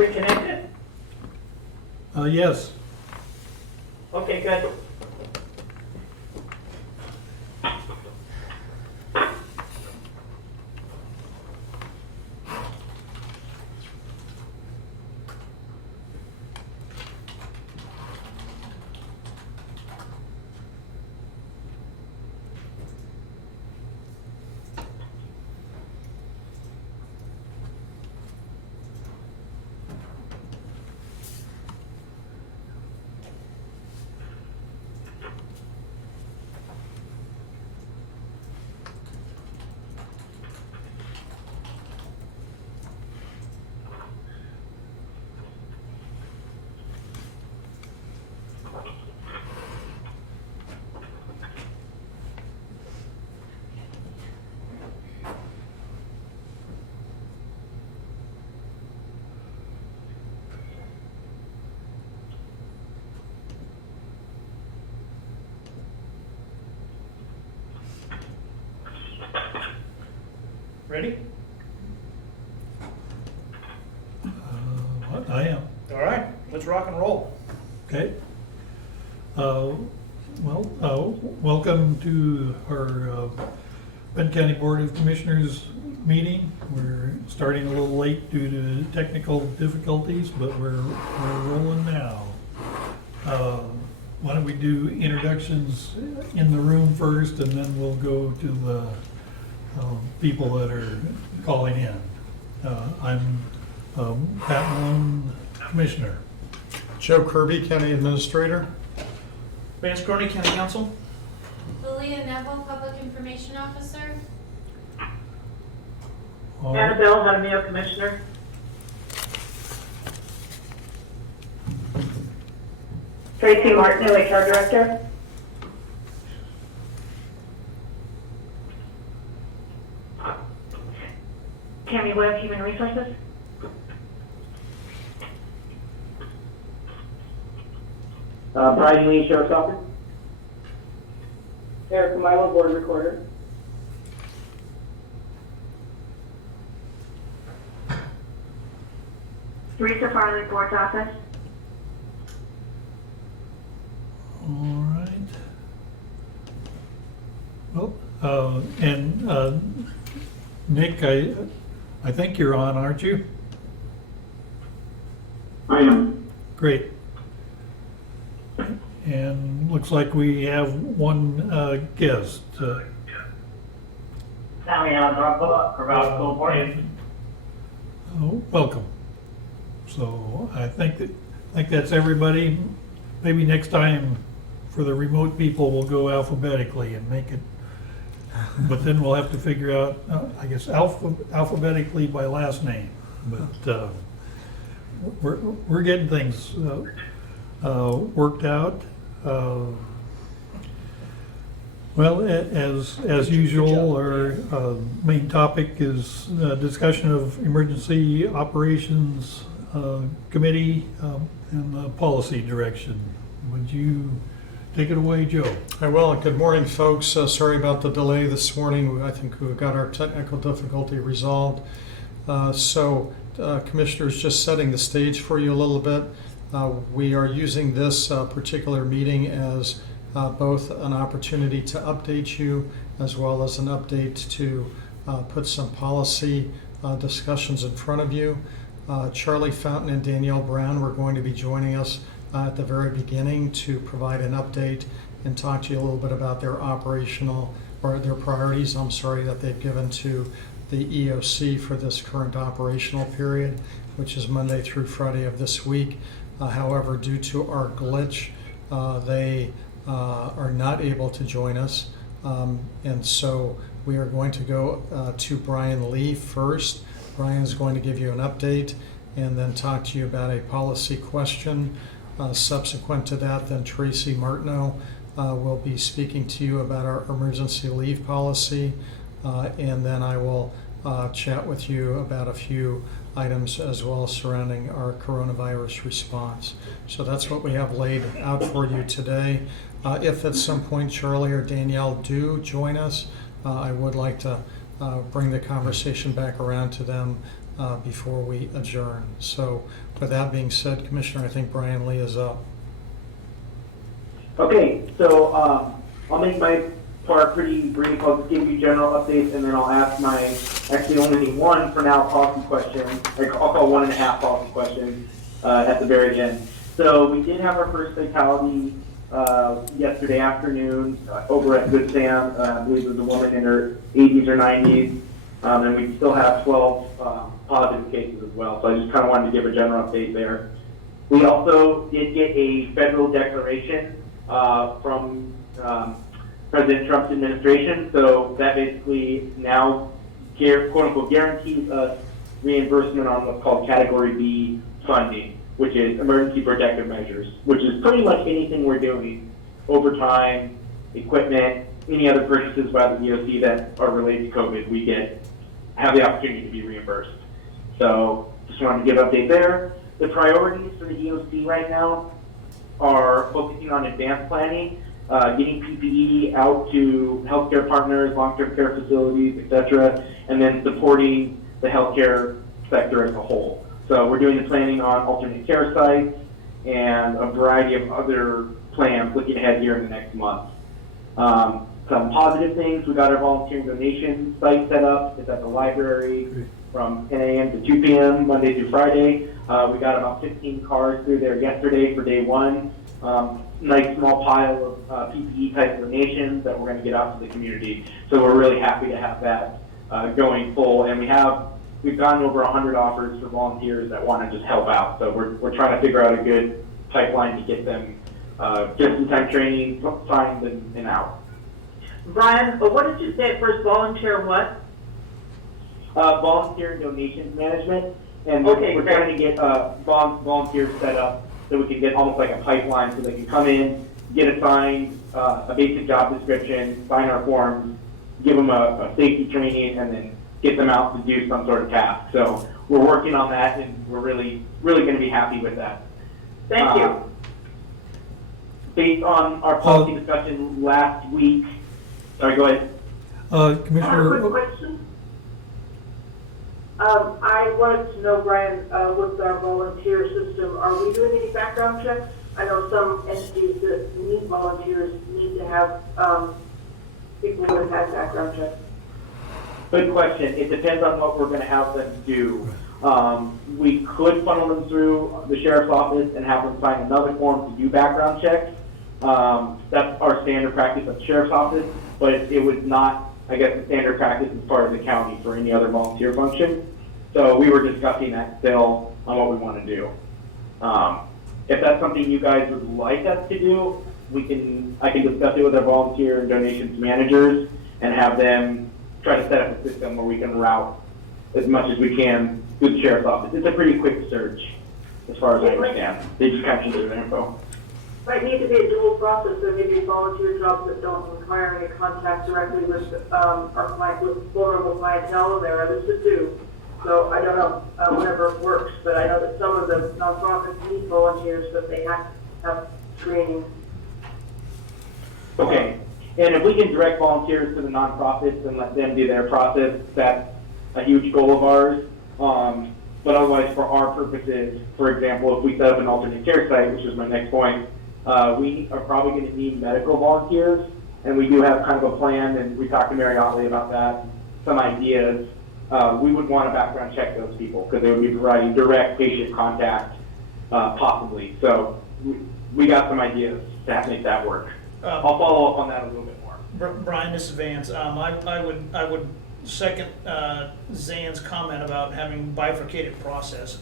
we connected? Yes. Okay, good. Ready? What? I am. All right, let's rock and roll. Okay. Welcome to our Benton County Board of Commissioners meeting. We're starting a little late due to technical difficulties, but we're rolling now. Why don't we do introductions in the room first, and then we'll go to the people that are calling in. I'm Pat Malone, Commissioner. Joe Kirby, County Administrator. Vance Crony, County Council. Lilia Neville, Public Information Officer. All right. Annabelle Jaramillo, Commissioner. Tracy Martin, HR Director. Tammy Webb, Human Resources. Brian Lee, Sheriff's Office. Erica Milo, Board Recorder. Teresa Farley, Board's Office. All right. Well, Nick, I think you're on, aren't you? I am. Great. And looks like we have one guest. Sammy Alvarado, Corvallis School Board. Welcome. So I think that's everybody. Maybe next time for the remote people, we'll go alphabetically and make it. But then we'll have to figure out, I guess, alphabetically by last name. But we're getting things worked out. Well, as usual, our main topic is discussion of Emergency Operations Committee and policy direction. Would you take it away, Joe? I will. Good morning, folks. Sorry about the delay this morning. I think we got our technical difficulty resolved. Commissioners, just setting the stage for you a little bit. We are using this particular meeting as both an opportunity to update you as well as an update to put some policy discussions in front of you. Charlie Fountain and Danielle Brown were going to be joining us at the very beginning to provide an update and talk to you a little bit about their operational or their priorities, that they've given to the EOC for this current operational period, which is Monday through Friday of this week. However, due to our glitch, they are not able to join us. And so we are going to go to Brian Lee first. Brian is going to give you an update and then talk to you about a policy question. Subsequent to that, then Tracy Martineau will be speaking to you about our emergency leave policy. And then I will chat with you about a few items as well surrounding our coronavirus response. So that's what we have laid out for you today. If at some point Charlie or Danielle do join us, I would like to bring the conversation back around to them before we adjourn. So with that being said, Commissioner, I think Brian Lee is up. Okay, so I'll make my part pretty brief. I'll just give you general updates, and then I'll ask my, actually only one for now, policy question. I'll call 1.5 policy questions at the very end. So we did have our first fatality yesterday afternoon over at Good Sam. I believe it was a woman in her 80s or 90s, and we still have 12 positive cases as well. So I just kind of wanted to give a general update there. We also did get a federal declaration from President Trump's administration. So that basically now, quote unquote, guarantees us reimbursement on what's called Category B funding, which is emergency protective measures, which is pretty much anything we're doing, overtime, equipment, any other purchases by the DOC that are related to COVID, we have the opportunity to be reimbursed. So just wanted to give an update there. The priorities for the DOC right now are focusing on advanced planning, getting PPE out to healthcare partners, long-term care facilities, et cetera, and then supporting the healthcare sector as a whole. So we're doing the planning on alternate care sites and a variety of other plans looking ahead here in the next month. Some positive things, we got our volunteer donation site set up. It's at the library from 10 a.m. to 2 p.m. Monday through Friday. We got about 15 cars through there yesterday for day one. Nice small pile of PPE type donations that we're going to get out to the community. So we're really happy to have that going full, and we've gotten over 100 offers for volunteers that want to just help out. So we're trying to figure out a good pipeline to get them just-in-time training signed and out. Brian, what did you say at first, volunteer what? Volunteer donations management, and Okay, we're great. trying to get volunteers set up so we can get almost like a pipeline so they can come in, get assigned a basic job description, sign our forms, give them a safety training, and then get them out to do some sort of task. So we're working on that, and we're really going to be happy with that. Thank you. Based on our policy discussion last week, sorry, go ahead. I have a quick Commissioner, question. I wanted to know, Brian, with our volunteer system, are we doing any background checks? I know some entities that need volunteers need to have people that have had background checks. Good question. It depends on what we're going to have them do. We could funnel them through the sheriff's office and have them sign another form to do background checks. That's our standard practice at the sheriff's office, but it was not, I guess, the standard practice as part of the county for any other volunteer function. So we were discussing that still on what we want to do. If that's something you guys would like us to do, I can discuss it with our volunteer and donations managers and have them try to set up a system where we can route as much as we can through the sheriff's office. It's a pretty quick search, as far as I understand. They just capture their info. Might need to be a dual process. There may be volunteer jobs that don't require any contact directly with our client, with vulnerable clientele, and there are others that do. So I don't know, whatever works, but I know that some of the nonprofits need volunteers, but they have to have training. Okay, and if we can direct volunteers to the nonprofits and let them do their process, that's a huge goal of ours. But otherwise, for our purposes, for example, if we set up an alternate care site, which is my next point, we are probably going to need medical volunteers, and we do have kind of a plan, and we talked to Mary Otley about that, some ideas. We would want to background check those people because they would be providing direct patient contact, possibly. So we got some ideas to make that work. I'll follow up on that a little bit more. Brian, this is Vance. I would second Zan's comment about having bifurcated process.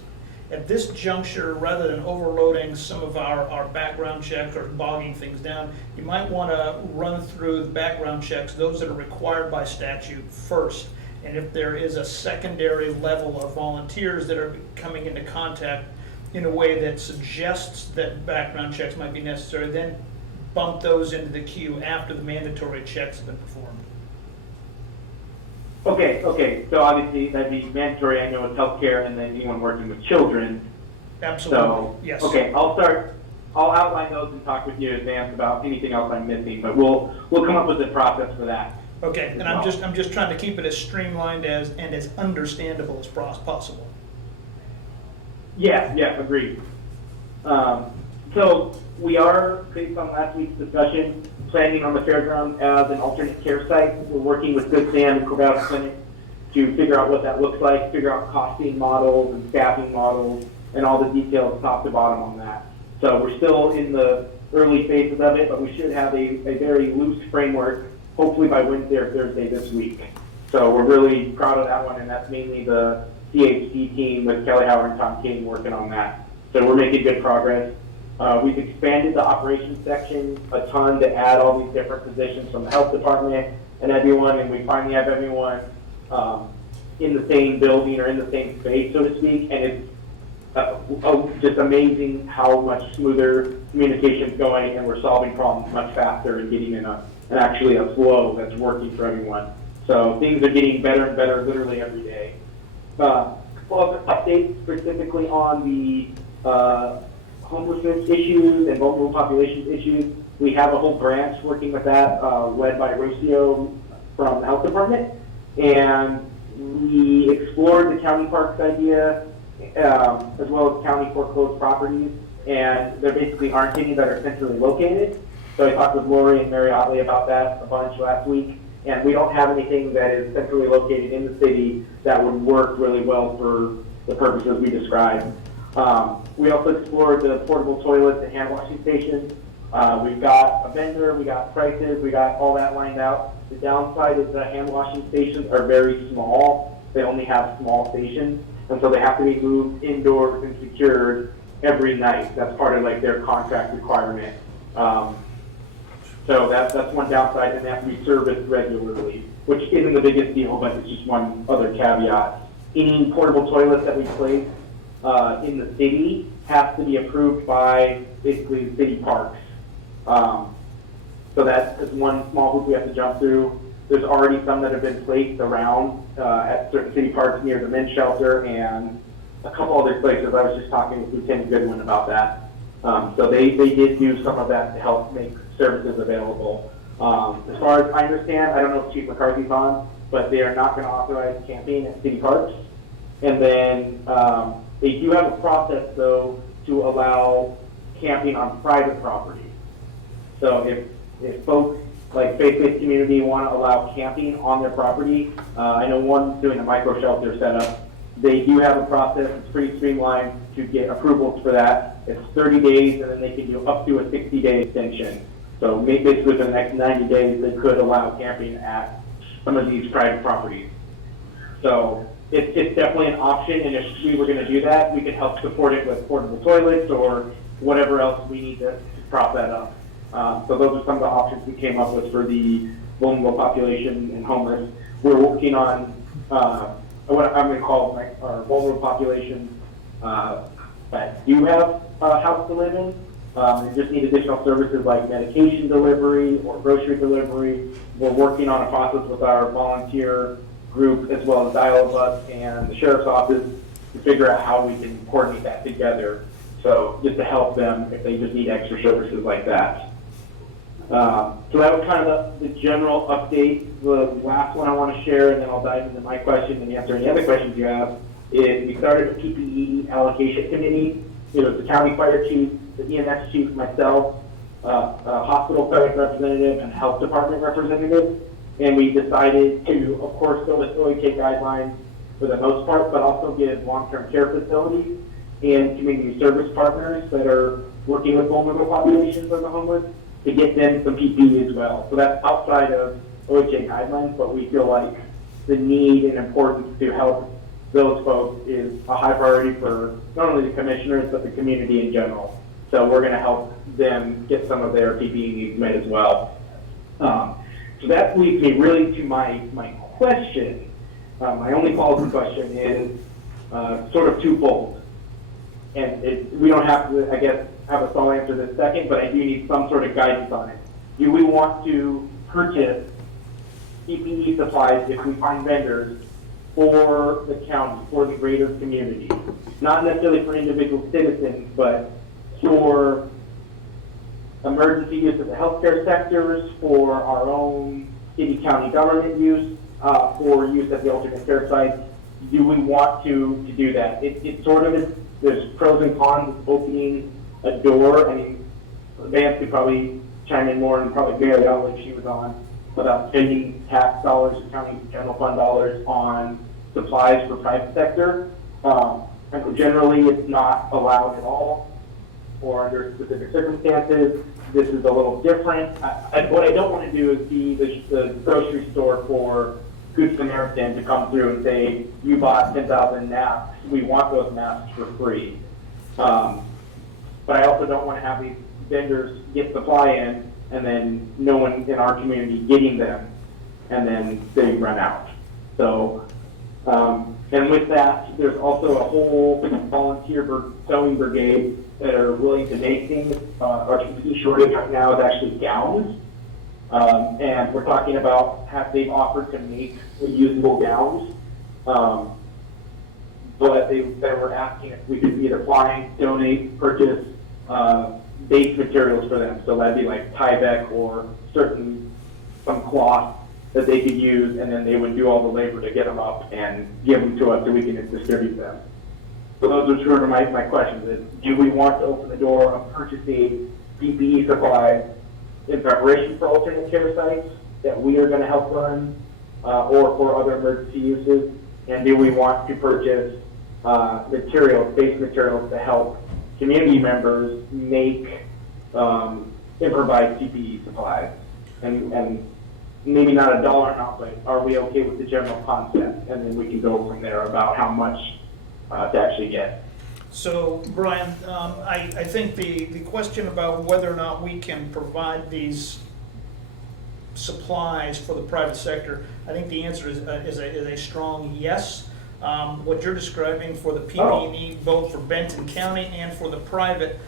At this juncture, rather than overloading some of our background checks or bogging things down, you might want to run through the background checks, those that are required by statute first. And if there is a secondary level of volunteers that are coming into contact in a way that suggests that background checks might be necessary, then bump those into the queue after the mandatory checks have been performed. Okay, so obviously that'd be mandatory, I know, with healthcare and then anyone working with children. Absolutely, So, yes. okay, I'll outline those and talk with you in advance about anything else I'm missing, but we'll come up with a process for that. Okay, and I'm just trying to keep it as streamlined and as understandable as possible. Yeah, agreed. So we are, based on last week's discussion, planning on the fairground as an alternate care site. We're working with Good Sam and Corvallis Clinic to figure out what that looks like, figure out costing models and staffing models, and all the details top to bottom on that. So we're still in the early phases of it, but we should have a very loose framework, hopefully by Wednesday or Thursday this week. So we're really proud of that one, and that's mainly the CHD team with Kelly Howard and Tom King working on that. So we're making good progress. We've expanded the operations section a ton to add all these different positions from the health department and everyone, and we finally have everyone in the same building or in the same space, so to speak, and it's just amazing how much smoother communication's going, and we're solving problems much faster and getting in actually a flow that's working for everyone. So things are getting better and better literally every day. Couple other updates specifically on the homelessness issues and vulnerable populations issues. We have a whole branch working with that, led by Rocio from the health department, and we explored the county parks idea as well as county foreclosed properties, and there basically aren't any that are centrally located. So I talked with Lori and Mary Otley about that a bunch last week, and we don't have anything that is centrally located in the city that would work really well for the purposes we described. We also explored the portable toilets and hand washing stations. We've got a vendor, we got prices, we got all that lined out. The downside is the hand washing stations are very small. They only have small stations, and so they have to be moved indoors and secured every night. That's part of like their contract requirement. So that's one downside, and they have to be serviced regularly, which isn't the biggest deal, but it's just one other caveat. Any portable toilets that we place in the city have to be approved by basically the city parks. So that is one small hoop we have to jump through. There's already some that have been placed around at certain city parks near the men's shelter and a couple other places. I was just talking with Lieutenant Goodwin about that. So they did do some of that to help make services available. As far as I understand, I don't know if Chief McCarthy's on, but they are not going to authorize camping at city parks. And then they do have a process, though, to allow camping on private property. So if folks like faith-based community want to allow camping on their property, I know one's doing a micro shelter setup. They do have a process, it's pretty streamlined to get approvals for that. It's 30 days, and then they can do up to a 60-day extension. So basically within the next 90 days, they could allow camping at some of these private properties. So it's definitely an option, and if we were going to do that, we could help support it with portable toilets or whatever else we need to prop that up. So those are some of the options we came up with for the vulnerable population and homeless. We're working on what I'm going to call our vulnerable populations that do have a house to live in and just need additional services like medication delivery or grocery delivery. We're working on a process with our volunteer group as well as Dial-A-Bus and the Sheriff's Office to figure out how we can coordinate that together. So just to help them if they just need extra services like that. So that was kind of the general update. The last one I want to share, and then I'll dive into my question and answer any other questions you have, is we started a PPE allocation committee. It was the county fire chief, the EMS chief, myself, a hospital clinic representative, and health department representative. And we decided to, of course, go with OHA guidelines for the most part, but also give long-term care facilities and community service partners that are working with vulnerable populations of the homeless to get them some PPE as well. So that's outside of OHA guidelines, but we feel like the need and importance to help those folks is a high priority for not only the commissioners, but the community in general. So we're going to help them get some of their PPE needs met as well. So that leads me really to my question. My only follow-up question is sort of twofold. And we don't have to, I guess, have a solid answer this second, but I do need some sort of guidance on it. Do we want to purchase PPE supplies if we find vendors for the county, for the greater community? Not necessarily for individual citizens, but for emergency use of the healthcare sectors, for our own city county government use, for use at the alternate care site. Do we want to do that? It sort of is, there's pros and cons of opening a door. I mean, Vance could probably chime in more, and probably Mary, I don't think she was on, about spending tax dollars, county general fund dollars on supplies for private sector. And generally, it's not allowed at all, or under specific circumstances. This is a little different. What I don't want to do is be the grocery store for Good Samaritan to come through and say, you bought 10,000 masks, we want those masks for free. But I also don't want to have these vendors get supply in and then no one in our community getting them, and then they run out. So, and with that, there's also a whole volunteer sewing brigade that are willing to make things. Our key shortage right now is actually gowns. And we're talking about they've offered to make reusable gowns. But they were asking if we could either find, donate, purchase base materials for them. So that'd be like Tyvek or some cloth that they could use, and then they would do all the labor to get them up and give them to us so we can distribute them. So those are sort of my questions. Is, do we want to open the door of purchasing PPE supplies in preparation for alternate care sites that we are going to help run, or for other emergency uses? And do we want to purchase base materials to help community members make improvised PPE supplies? And maybe not a dollar amount, but are we okay with the general concept? And then we can go from there about how much to actually get. So, Brian, I think the question about whether or not we can provide these supplies for the private sector, I think the answer is a strong yes. What you're describing for the PPE, both for Benton County and for the private,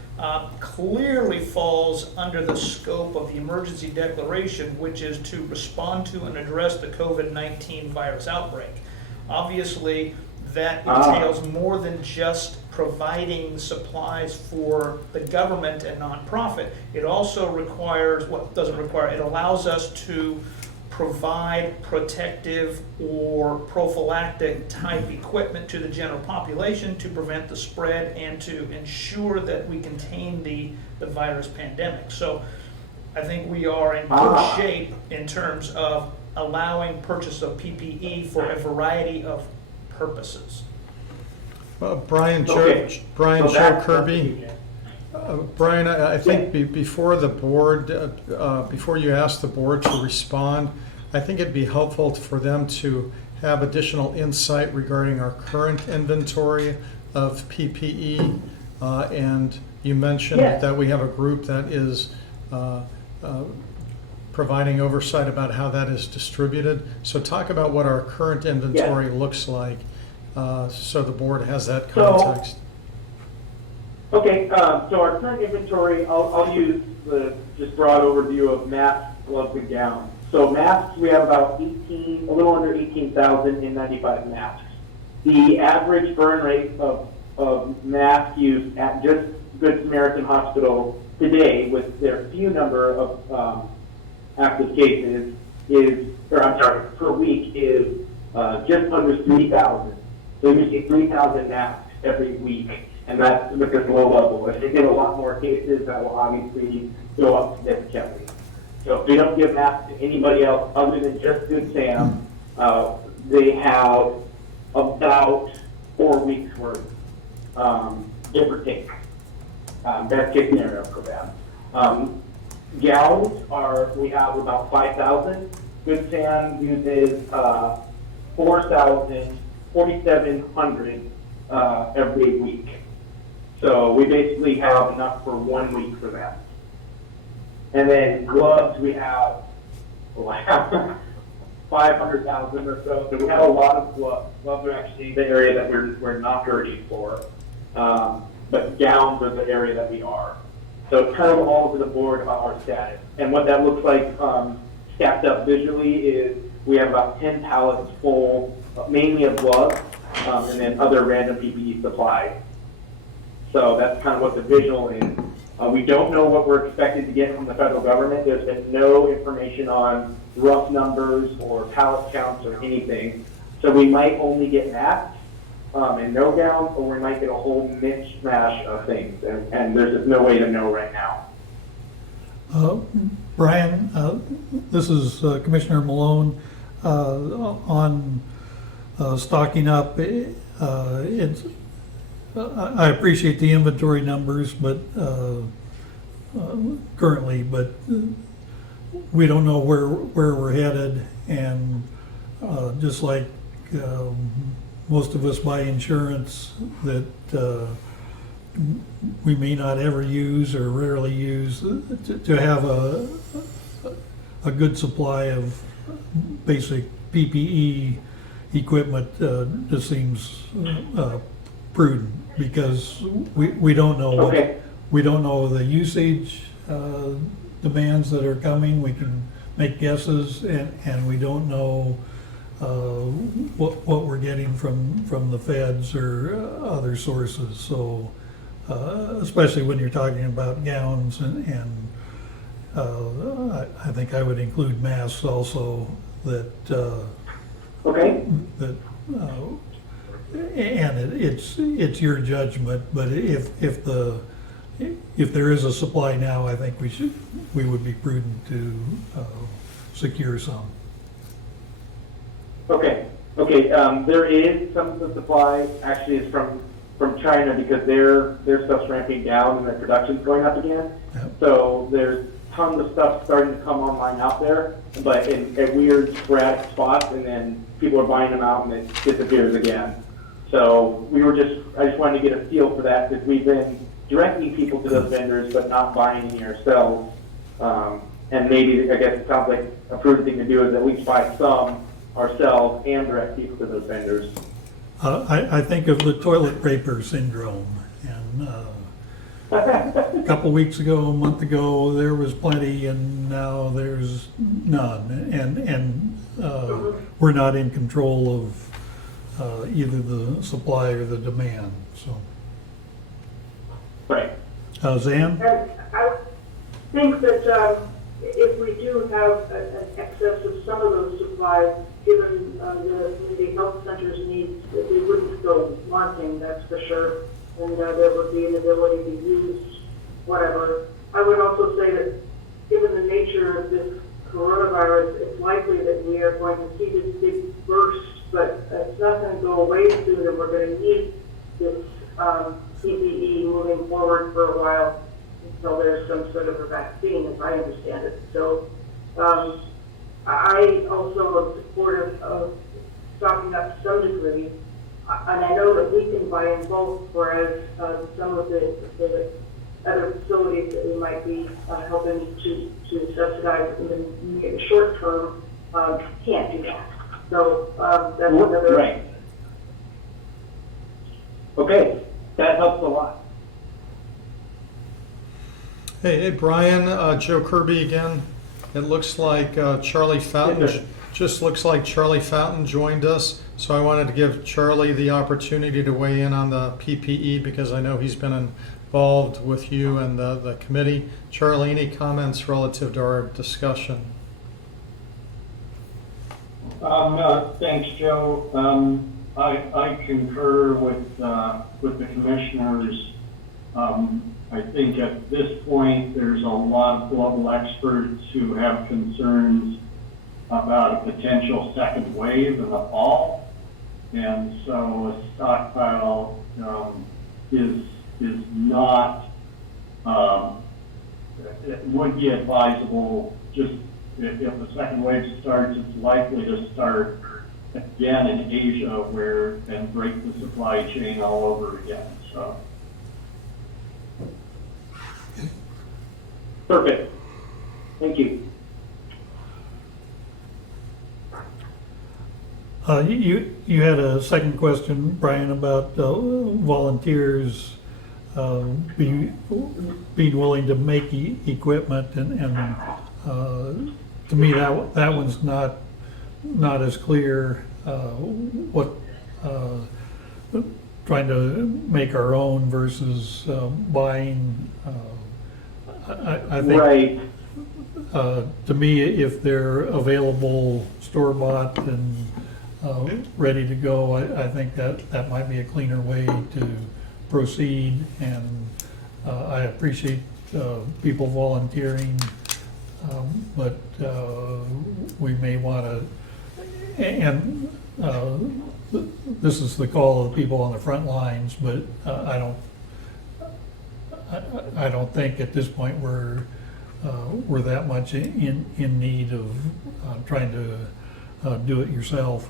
clearly falls under the scope of the emergency declaration, which is to respond to and address the COVID-19 virus outbreak. Obviously, that entails more than just providing supplies for the government and nonprofit. It also requires, it allows us to provide protective or prophylactic type equipment to the general population to prevent the spread and to ensure that we contain the virus pandemic. So I think we are in good shape in terms of allowing purchase of PPE for a variety of purposes. Brian, Okay. Joe Kirby. Brian, I think before the board, before you ask the board to respond, I think it'd be helpful for them to have additional insight regarding our current inventory of PPE. And you mentioned that we have a group that is providing oversight about how that is distributed. So talk about what our current inventory looks like, so the board has that context. Okay, so our current inventory, I'll use the just broad overview of masks, gloves, and gowns. So masks, we have about a little under 18,095 masks. The average burn rate of mask use at just Good Samaritan Hospital today, with their few number of active cases, per week is just under 3,000. So we see 3,000 masks every week, and that's with this low level. If they get a lot more cases, that will obviously go up significantly. So if they don't give masks to anybody else other than just Good Sam, they have about 4 weeks worth, give or take. Best case scenario for them. Gowns we have about 5,000. Good Sam uses 4,700 every week. So we basically have enough for 1 week for that. And then gloves, we have 500,000 or so. So we have a lot of gloves. Gloves are actually the area that we're not hurting for. But gowns are the area that we are. So it's kind of all over the board about our status. And what that looks like stacked up visually is we have about 10 pallets full, mainly of gloves, and then other random PPE supplies. So that's kind of what the visual is. We don't know what we're expected to get from the federal government. There's been no information on rough numbers or pallet counts or anything. So we might only get masks and no gowns, or we might get a whole mishmash of things. And there's just no way to know right now. Brian, this is Commissioner Malone. On stocking up, I appreciate the inventory numbers, but currently, but we don't know where we're headed, and just like most of us buy insurance that we may not ever use or rarely use, to have a good supply of basic PPE equipment just seems prudent, because we don't know Okay. we don't know the usage demands that are coming. We can make guesses, and we don't know what we're getting from the feds or other sources. So especially when you're talking about gowns, and I think I would include masks also, that Okay. that and it's your judgment, but if there is a supply now, I think we would be prudent to secure some. Okay. There is some of the supply actually is from China, because their stuff's ramping down and their production's going up again. Yep. So there's tons of stuff starting to come online out there, but in at weird sporadic spots, and then people are buying them out and it disappears again. So I just wanted to get a feel for that, because we've been directing people to those vendors but not buying any ourselves. And maybe, I guess it sounds like a prudent thing to do is at least buy some ourselves and direct people to those vendors. I think of the toilet paper syndrome, and a couple weeks ago, a month ago, there was plenty, and now there's none, and we're not in control of either the supply or the demand. So, Right. Zan? And I think that if we do have an excess of some of those supplies, given the community health center's needs, that we wouldn't go wanting, that's for sure. And there would be an ability to use whatever. I would also say that given the nature of this coronavirus, it's likely that we are going to see this big burst, but it's not going to go away soon, and we're going to need this PPE moving forward for a while until there's some sort of a vaccine, as I understand it. So I also am supportive of stocking up to some degree, and I know that we can buy in bulk, whereas some of the other facilities that we might be helping to subsidize in the short term can't do that. So that's another. Right. Okay, that helps a lot. Hey, Brian, Joe Kirby again. It looks like Charlie Fountain, Yes, sir. just looks like Charlie Fountain joined us. So I wanted to give Charlie the opportunity to weigh in on the PPE, because I know he's been involved with you and the committee. Charlie, any comments relative to our discussion? Thanks, Joe. I concur with the commissioners. I think at this point, there's a lot of global experts who have concerns about a potential second wave in the fall. And so a stockpile is not, it would be advisable. Just if the second wave starts, it's likely to start again in Asia, and break the supply chain all over again. So. Perfect. Thank you. You had a second question, Brian, about volunteers being willing to make equipment, and to me that one's not as clear. What trying to make our own versus buying. I think, Right. to me, if they're available store-bought and ready to go, I think that might be a cleaner way to proceed. And I appreciate people volunteering, but we may want to, and this is the call of the people on the front lines, but I don't think at this point we're that much in need of trying to do it yourself.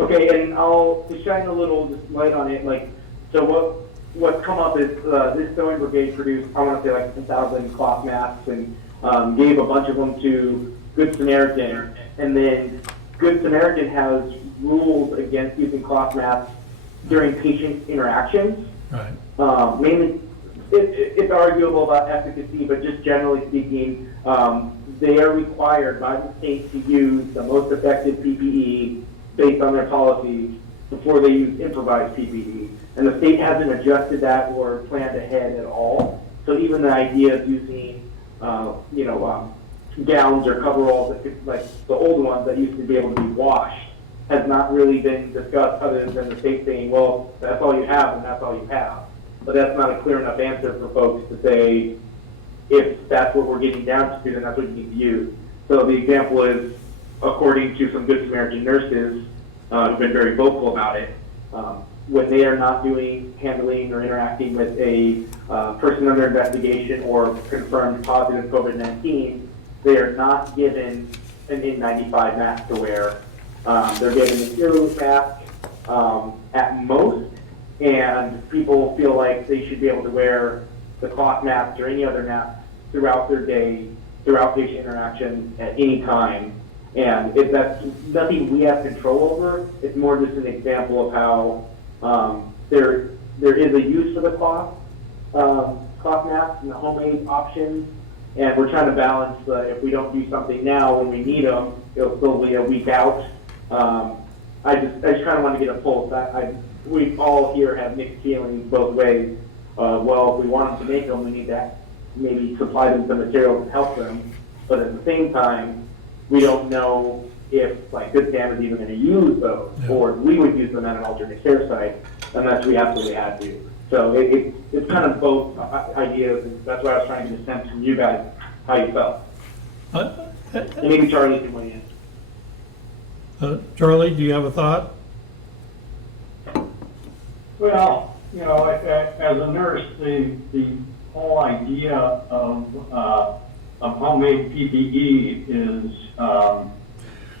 Okay, and I'll to shine a little just light on it. Like, so what's come up is this sewing brigade produced, I want to say like 10,000 cloth masks, and gave a bunch of them to Good Samaritan, and then Good Samaritan has rules against using cloth masks during patient interactions. Right. Mainly, it's arguable about efficacy, but just generally speaking, they are required by the state to use the most effective PPE based on their policies before they use improvised PPE. And the state hasn't adjusted that or planned ahead at all. So even the idea of using, gowns or coveralls, like the old ones that used to be able to be washed, has not really been discussed other than the state saying, well, that's all you have and that's all you have. But that's not a clear enough answer for folks to say, if that's what we're getting down to, then that's what you need to use. So the example is, according to some Good Samaritan nurses who've been very vocal about it, when they are not handling or interacting with a person under investigation or confirmed positive COVID-19, they are not given an N95 mask to wear. They're given an earlobe mask at most, and people feel like they should be able to wear the cloth mask or any other mask throughout their day, throughout patient interaction at any time. And if that's nothing we have control over, it's more just an example of how there is a use for the cloth masks and the homemade options, and we're trying to balance if we don't do something now when we need them, it'll still be a week out. I just kind of want to get a pulse. We all here have mixed feelings both ways. Well, if we want them to make them, we need to maybe supply them some materials and help them. But at the same time, we don't know if like Good Sam is even going to use those, or we would use them at an alternate care site unless we absolutely had to. So it's kind of both ideas, and that's why I was trying to get a sense from you guys how you felt. And maybe Charlie can weigh in. Charlie, do you have a thought? Well, as a nurse, the whole idea of homemade PPE is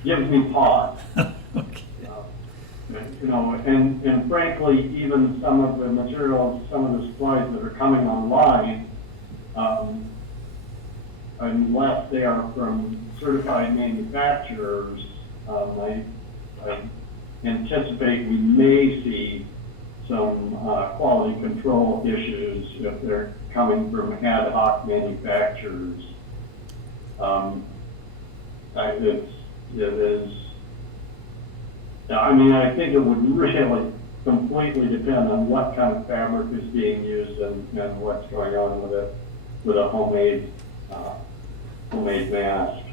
gives me pause. Okay. And frankly, even some of the materials, some of the supplies that are coming online, unless they are from certified manufacturers, I anticipate we may see some quality control issues if they're coming from ad hoc manufacturers. I think it would really completely depend on what kind of fabric is being used and what's going on with a homemade mask.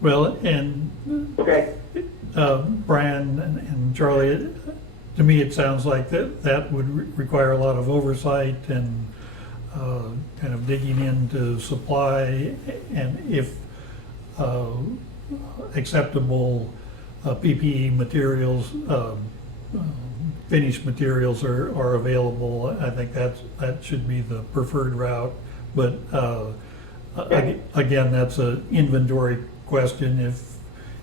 Well, and Okay. Brian and Charlie, to me, it sounds like that would require a lot of oversight and kind of digging into supply, and if acceptable PPE materials, finished materials are available, I think that should be the preferred route. But again, that's an inventory question.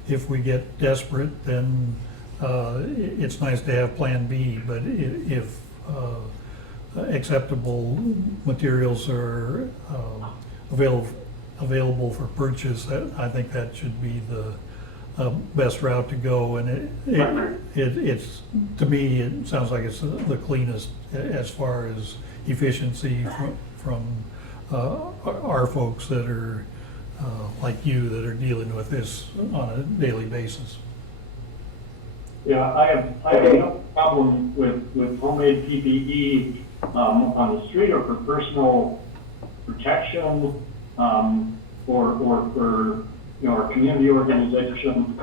If we get desperate, then it's nice to have Plan B. But if acceptable materials are available for purchase, I think that should be the best route to go. And it's to me, it sounds like it's the cleanest as far as efficiency from our folks that are like you that are dealing with this on a daily basis. Yeah, I have no problem with homemade PPE on the street or for personal protection, or for, you know, our community organizations,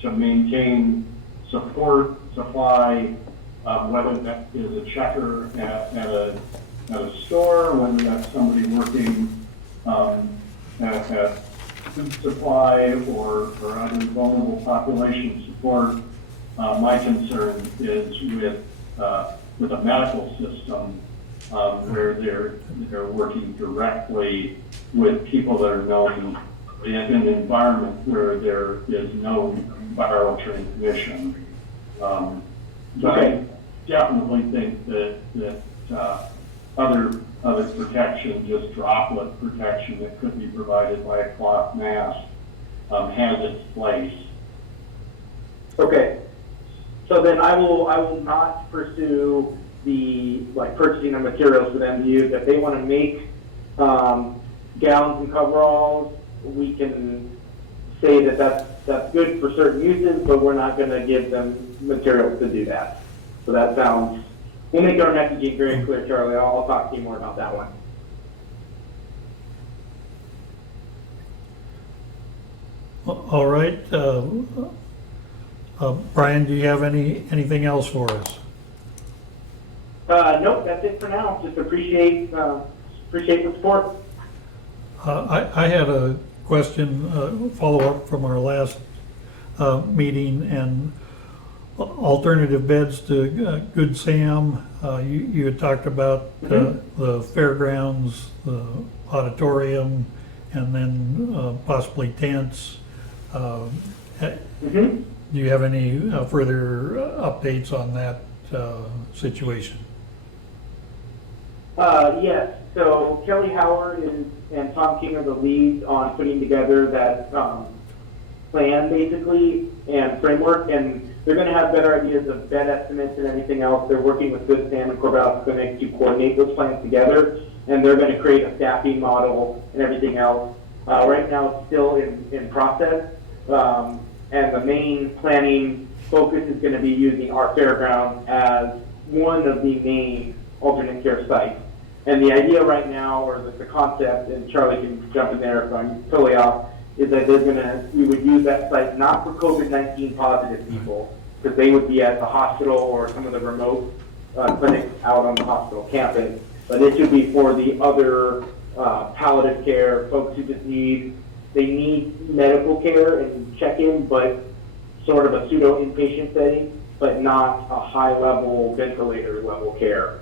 to maintain support, supply, whether that is a checker at a store, whether that's somebody working at food supply or other vulnerable population support. My concern is with the medical system, where they're working directly with people that are known in an environment where there is no viral transmission. But I definitely think that other protection, just droplet protection that could be provided by a cloth mask, has its place. Okay. So then I will not pursue the, like, purchasing of materials for them to use. If they want to make gowns and coveralls, we can say that that's good for certain uses, but we're not going to give them materials to do that. So that sounds, we'll make our messaging very clear, Charlie. I'll talk to you more about that one. All right. Brian, do you have anything else for us? Nope, that's it for now. Just appreciate the support. I had a question, follow-up from our last meeting, and alternative beds to Good Sam. You had talked about the fairgrounds, the auditorium, and then possibly tents. Do you have any further updates on that situation? Yes, so Kelly Howard and Tom King are the leads on putting together that plan, basically, and framework, and they're going to have better ideas of bed estimates and everything else. They're working with Good Sam and Corvallis Clinic to coordinate those plans together, and they're going to create a staffing model and everything else. Right now, it's still in process, and the main planning focus is going to be using our fairground as one of the main alternate care sites. And the idea right now, or the concept, and Charlie can jump in there if I'm totally off, is that we would use that site not for COVID-19 positive people, because they would be at the hospital or some of the remote clinics out on the hospital campus, but it should be for the other palliative care folks who just need medical care and check-in, but sort of a pseudo inpatient setting, but not a high-level ventilator level care.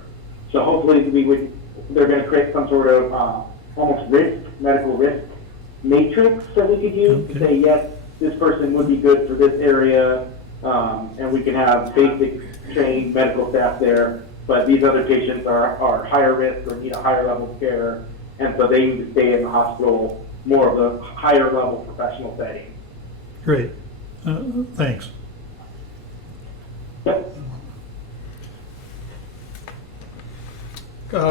So hopefully they're going to create some sort of almost medical risk matrix that we could use to say, yes, this person would be good for this area, and we can have basic trained medical staff there, but these other patients are higher risk or need a higher level of care, and so they need to stay in the hospital, more of the higher level professional setting. Great. Thanks. Yep.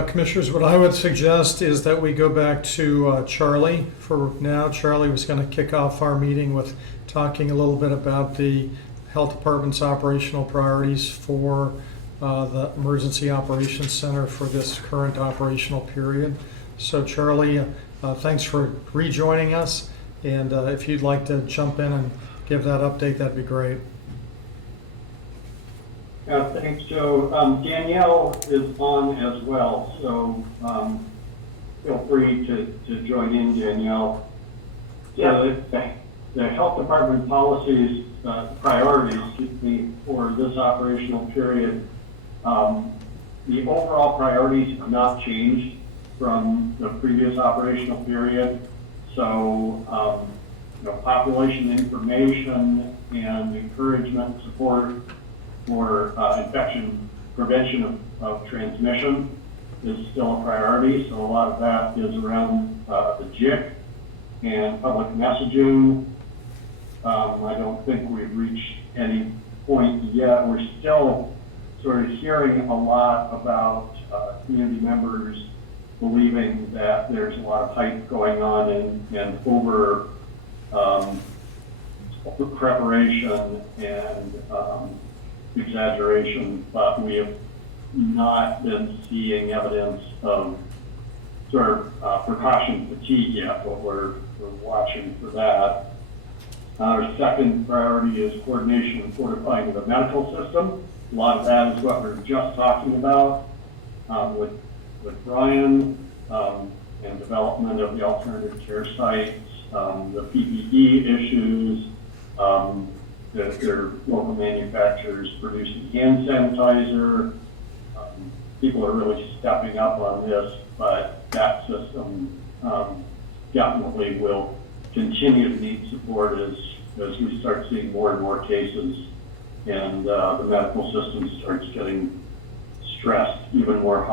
Commissioners, what I would suggest is that we go back to Charlie for now. Charlie was going to kick off our meeting with talking a little bit about the health department's operational priorities for the Emergency Operations Center for this current operational period. So Charlie, thanks for rejoining us, and if you'd like to jump in and give that update, that'd be great. Thanks, Joe. Danielle is on as well, so feel free to join in, Danielle. Yeah. So the health department policies, priorities, for this operational period, the overall priorities have not changed from the previous operational period. So, population information and encouragement support for infection prevention of transmission is still a priority. So a lot of that is around the JIC and public messaging. I don't think we've reached any point yet. We're still sort of hearing a lot about community members believing that there's a lot of hype going on and over preparation and exaggeration, but we have not been seeing evidence of sort of precaution fatigue yet, but we're watching for that. Our second priority is coordination and fortifying the medical system. A lot of that is what we were just talking about with Brian, and development of the alternative care sites, the PPE issues, their local manufacturers producing hand sanitizer. People are really stepping up on this, but that system definitely will continue to need support as we start seeing more and more cases, and the medical system starts getting stressed even more,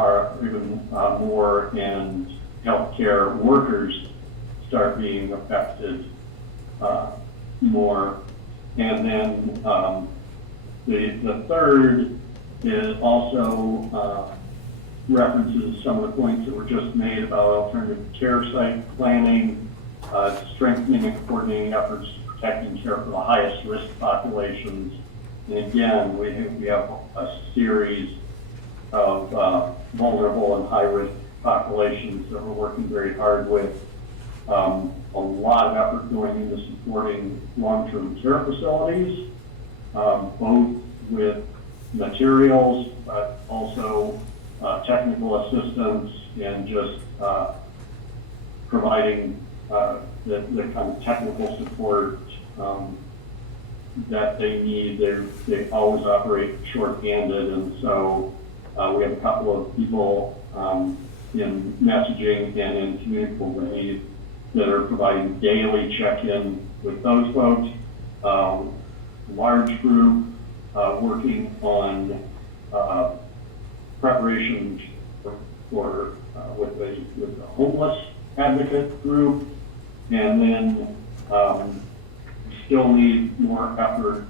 and healthcare workers start being affected more. And then the third is also references some of the points that were just made about alternative care site planning, strengthening and coordinating efforts to protect and care for the highest risk populations. And again, we have a series of vulnerable and high-risk populations that we're working very hard with. A lot of effort going into supporting long-term care facilities, both with materials, but also technical assistance and just providing the kind of technical support that they need. They always operate short-handed, and so we have a couple of people in messaging and in communicable relief that are providing daily check-in with those folks. Large group working on preparations for with the homeless advocate group, and then still need more effort,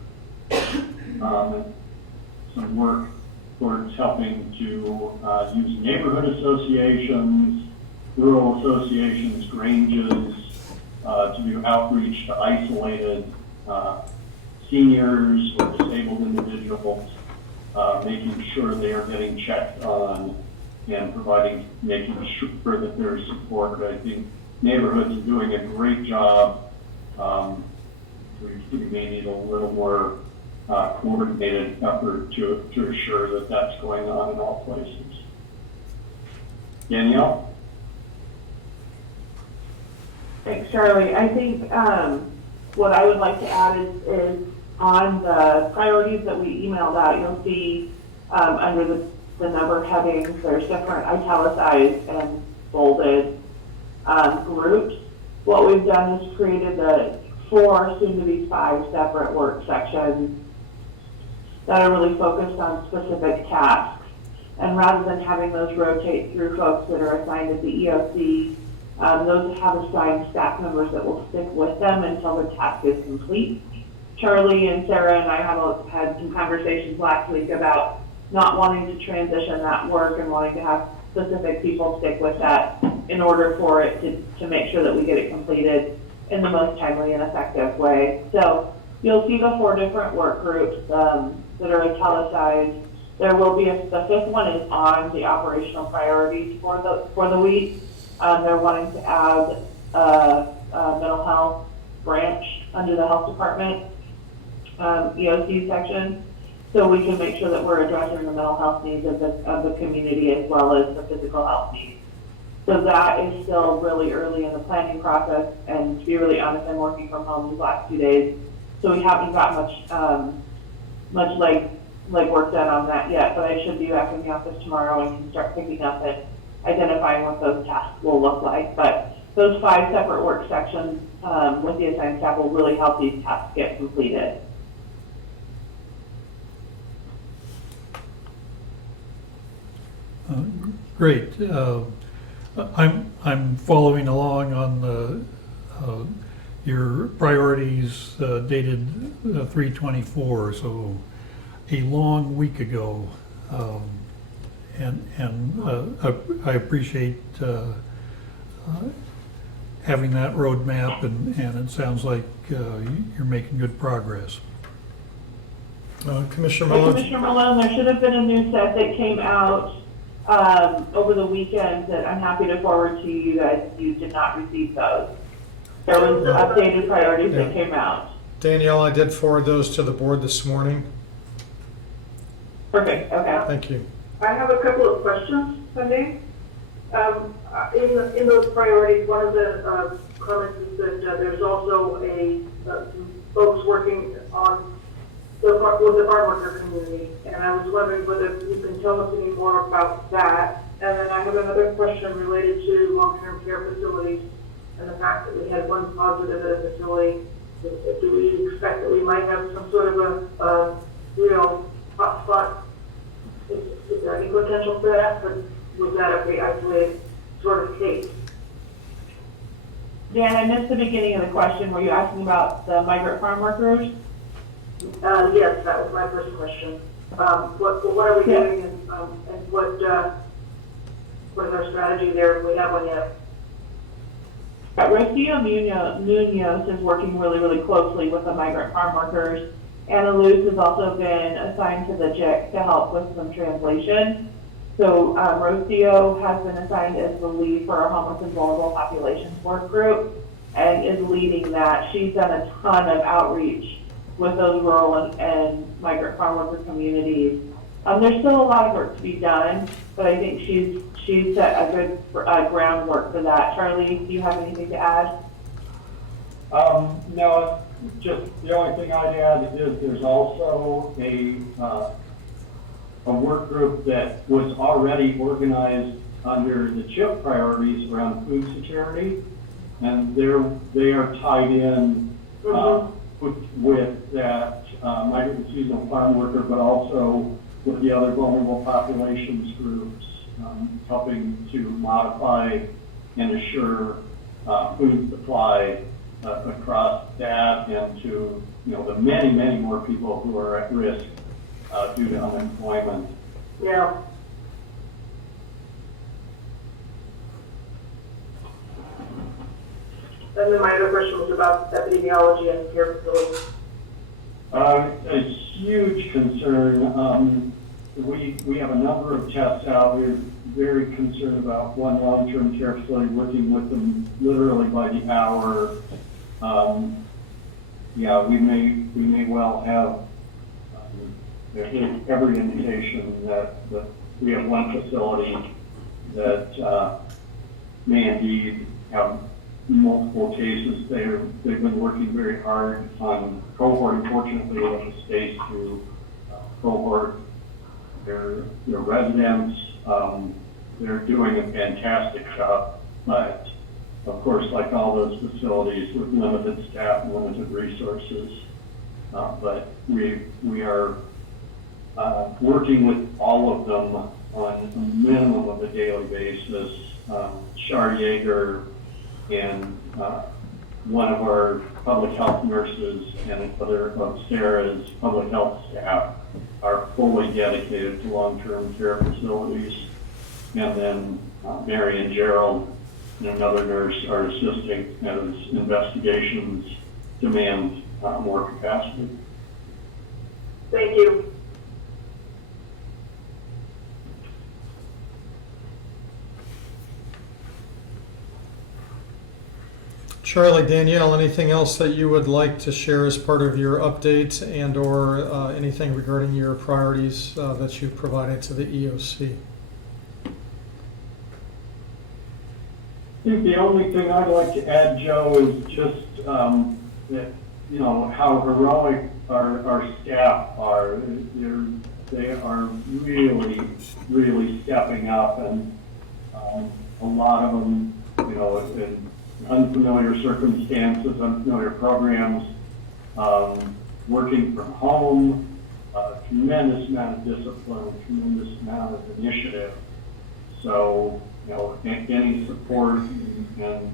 some work towards helping to use neighborhood associations, rural associations, granges, to do outreach to isolated seniors or disabled individuals, making sure they are getting checked on and making sure that there's support. I think neighborhoods are doing a great job. We may need a little more coordinated effort to assure that that's going on in all places. Danielle? Thanks, Charlie. I think what I would like to add is on the priorities that we emailed out, you'll see under the number headings, there's different italicized and bolded groups. What we've done is created the 4, soon to be 5 separate work sections that are really focused on specific tasks. And rather than having those rotate through folks that are assigned at the EOC, those have assigned staff members that will stick with them until the task is complete. Charlie and Sarah and I had some conversations last week about not wanting to transition that work and wanting to have specific people stick with that in order for it to make sure that we get it completed in the most timely and effective way. So you'll see the 4 different work groups that are italicized. There will be the 5th one is on the operational priorities for the week. They're wanting to add a mental health branch under the health department EOC section, so we can make sure that we're addressing the mental health needs of the community as well as the physical health needs. So that is still really early in the planning process, and to be really honest, I'm working from home these last 2 days, so we haven't got much work done on that yet, but I should be back in the office tomorrow and can start picking up and identifying what those tasks will look like. But those 5 separate work sections with the assigned staff will really help these tasks get completed. Great. I'm following along on your priorities dated 3/24, so a long week ago, and I appreciate having that roadmap, and it sounds like you're making good progress. Commissioner Hey, Malone? Commissioner Malone, there should have been a new set that came out over the weekend that I'm happy to forward to you guys if you did not receive those. There was updated priorities that came out. Danielle, I did forward those to the board this morning. Perfect, okay. Thank you. I have a couple of questions, Sunday. In those priorities, one of the comments is that there's also some folks working on with the farm worker community, and I was wondering whether you can tell us any more about that. And then I have another question related to long-term care facilities and the fact that we had one positive at a facility. Do we expect that we might have some sort of a real hotspot? Is there any potential for that, or was that a pretty isolated sort of case? Dan, I missed the beginning of the question. Were you asking about the migrant farm workers? Yes, that was my first question. What are we doing, and what is our strategy there if we have one yet? Rocio Munoz is working really, really closely with the migrant farm workers. Anna Luz has also been assigned to the JIC to help with some translation. So Rocio has been assigned as the lead for our homeless and vulnerable populations work group and is leading that. She's done a ton of outreach with those rural and migrant farm worker communities. There's still a lot of work to be done, but I think she's set a good groundwork for that. Charlie, do you have anything to add? No, just the only thing I'd add is there's also a work group that was already organized under the CHIP priorities around food security, and they are tied in with that migrant and seasonal farm worker, but also with the other vulnerable populations groups, helping to modify and assure food supply across that, and to the many more people who are at risk due to unemployment. Yeah. And then my other question was about epidemiology and care facilities. A huge concern. We have a number of tests out. We're very concerned about one long-term care facility, working with them literally by the hour. We may well have every indication that we have one facility that may indeed have multiple cases. They've been working very hard on cohorting. Fortunately, we have the space to cohort their residents. They're doing a fantastic job, but of course, like all those facilities with limited staff and limited resources, but we are working with all of them on a minimum of a daily basis. Char Yeager and one of our public health nurses and other of Sarah's public health staff are fully dedicated to long-term care facilities. And then Mary and Gerald and another nurse are assisting as investigations demand more capacity. Thank you. Charlie, Danielle, anything else that you would like to share as part of your update and or anything regarding your priorities that you've provided to the EOC? I think the only thing I'd like to add, Joe, is just that how heroic our staff are. They are really stepping up, and a lot of them, in unfamiliar circumstances, unfamiliar programs, working from home, tremendous amount of discipline, tremendous amount of initiative. So, any support and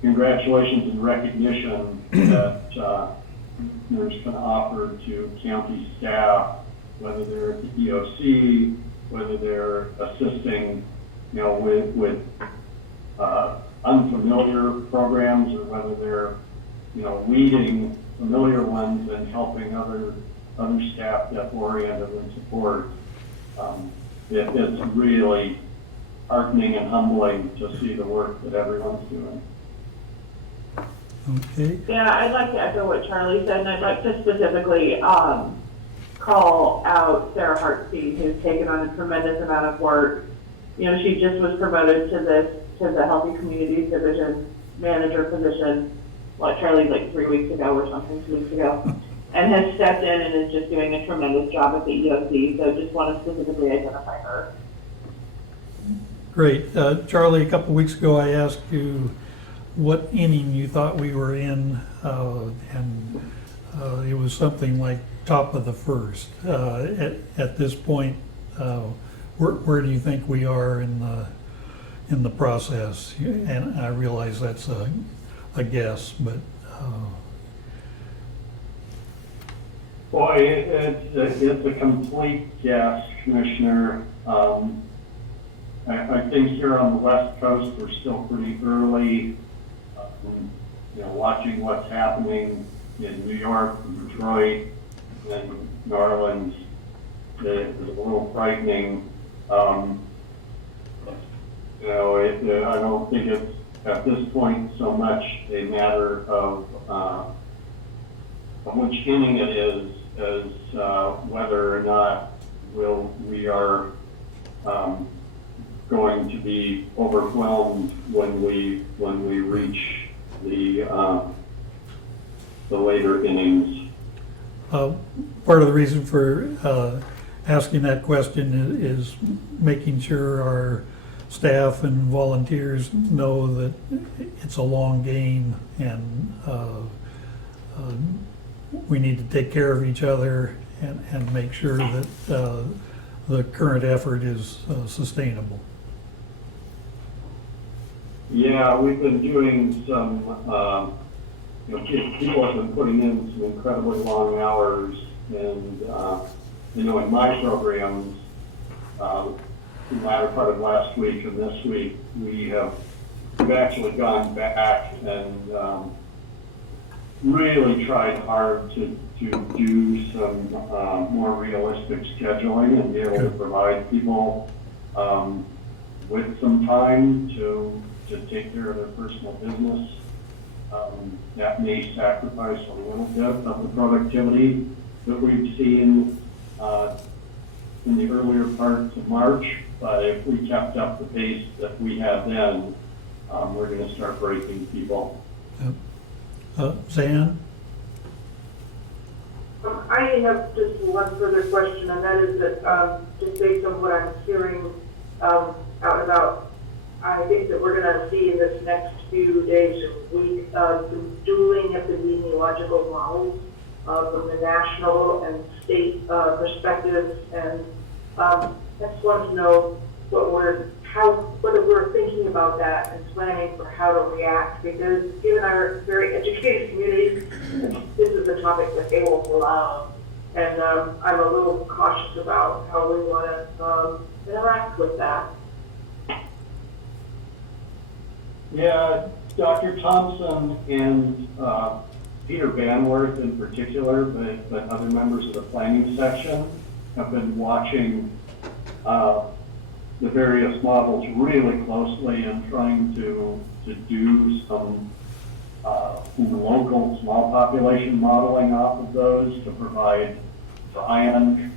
congratulations and recognition that there's been offered to county staff, whether they're at the EOC, whether they're assisting, with unfamiliar programs or whether they're, leading familiar ones and helping other staff get oriented and support. It's really heartening and humbling to see the work that everyone's doing. Okay, Yeah, I'd like to echo what Charlie said, and I'd like to specifically call out Sarah Hartstein, who's taken on a tremendous amount of work. She just was promoted to the Healthy Communities Division manager position, Charlie, like 3 weeks ago or something, 2 weeks ago, and has stepped in and is just doing a tremendous job at the EOC, so just want to specifically identify her. great. Charlie, a couple weeks ago, I asked you what inning you thought we were in, and it was something like top of the first. At this point, where do you think we are in the process? And I realize that's a guess, but Boy, it's a complete guess, Commissioner. I think here on the West Coast, we're still pretty early. Watching what's happening in New York, and Detroit, and New Orleans is a little frightening. I don't think it's at this point so much a matter of which inning it is as whether or not we are going to be overwhelmed when we reach the later innings. part of the reason for asking that question is making sure our staff and volunteers know that it's a long game, and we need to take care of each other and make sure that the current effort is sustainable. Yeah, we've been doing some, people have been putting in some incredibly long hours, and, in my programs, the latter part of last week and this week, we've actually gone back and really tried hard to do some more realistic scheduling and be able to provide people with some time to take care of their personal business. That may sacrifice a little bit of the productivity that we've seen in the earlier parts of March, but if we kept up the pace that we had then, we're going to start breaking people. Zan? I have just one further question, and that is that, just based on what I'm hearing out and about, I think that we're going to see in this next few days or week some dueling epidemiological models from the national and state perspectives, and I just wanted to know whether we're thinking about that and planning for how to react, because given our very educated communities, this is a topic that they won't allow, and I'm a little cautious about how we want to interact with that. Yeah, Dr. Thompson and Peter Banworth in particular, but other members of the planning section have been watching the various models really closely and trying to do some local small population modeling off of those to provide Brian,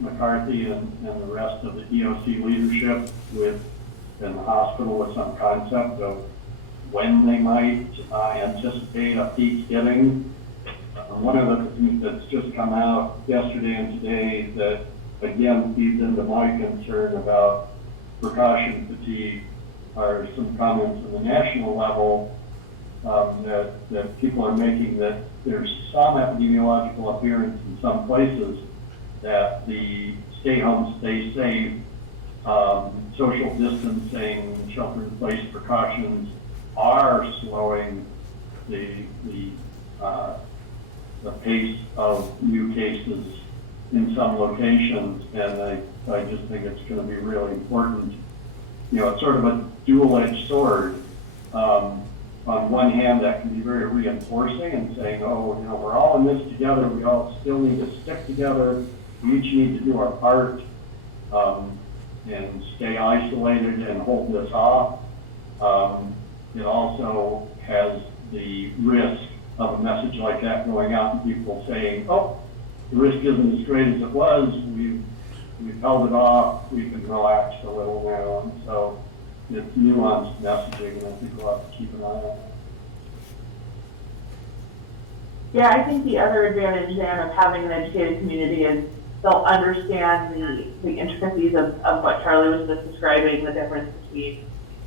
McCarthy, and the rest of the EOC leadership in the hospital with some concept of when they might anticipate a peak hitting. One of the things that's just come out yesterday and today that again feeds into my concern about precaution fatigue are some comments on the national level that people are making, that there's some epidemiological appearance in some places that the stay home, stay safe, social distancing, shelter-in-place precautions are slowing the pace of new cases in some locations, and I just think it's going to be really important it's sort of a dual-edged sword. On one hand, that can be very reinforcing and saying, oh, we're all in this together. We all still need to stick together. We each need to do our part and stay isolated and hold this off. It also has the risk of a message like that going out and people saying, oh, the risk isn't as great as it was. We've held it off. We can relax a little now. And so it's nuanced messaging, and I think we'll have to keep an eye on that. Yeah, I think the other advantage, Dan, of having an educated community is they'll understand the intricacies of what Charlie was just describing, the difference between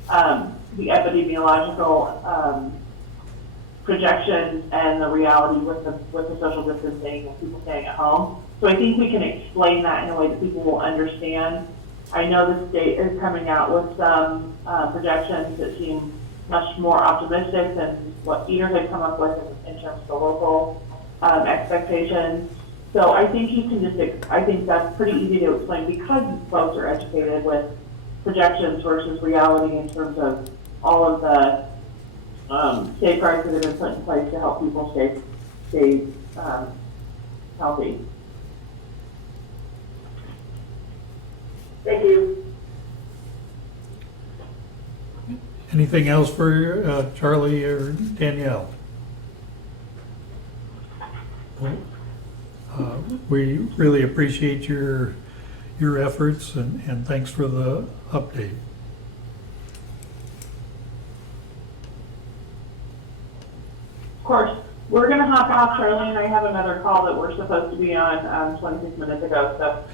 the epidemiological projections and the reality with the social distancing and people staying at home. So I think we can explain that in a way that people will understand. I know the state is coming out with some projections that seem much more optimistic than what Peter had come up with in terms of the local expectations. So I think you can I think that's pretty easy to explain because folks are educated with projections versus reality in terms of all of the safeguards that have been put in place to help people stay healthy. Thank you. Anything else for Charlie or Danielle? We really appreciate your efforts and thanks for the update. Of course, we're going to hop off. Charlie and I have another call that we're supposed to be on 26 minutes ago, so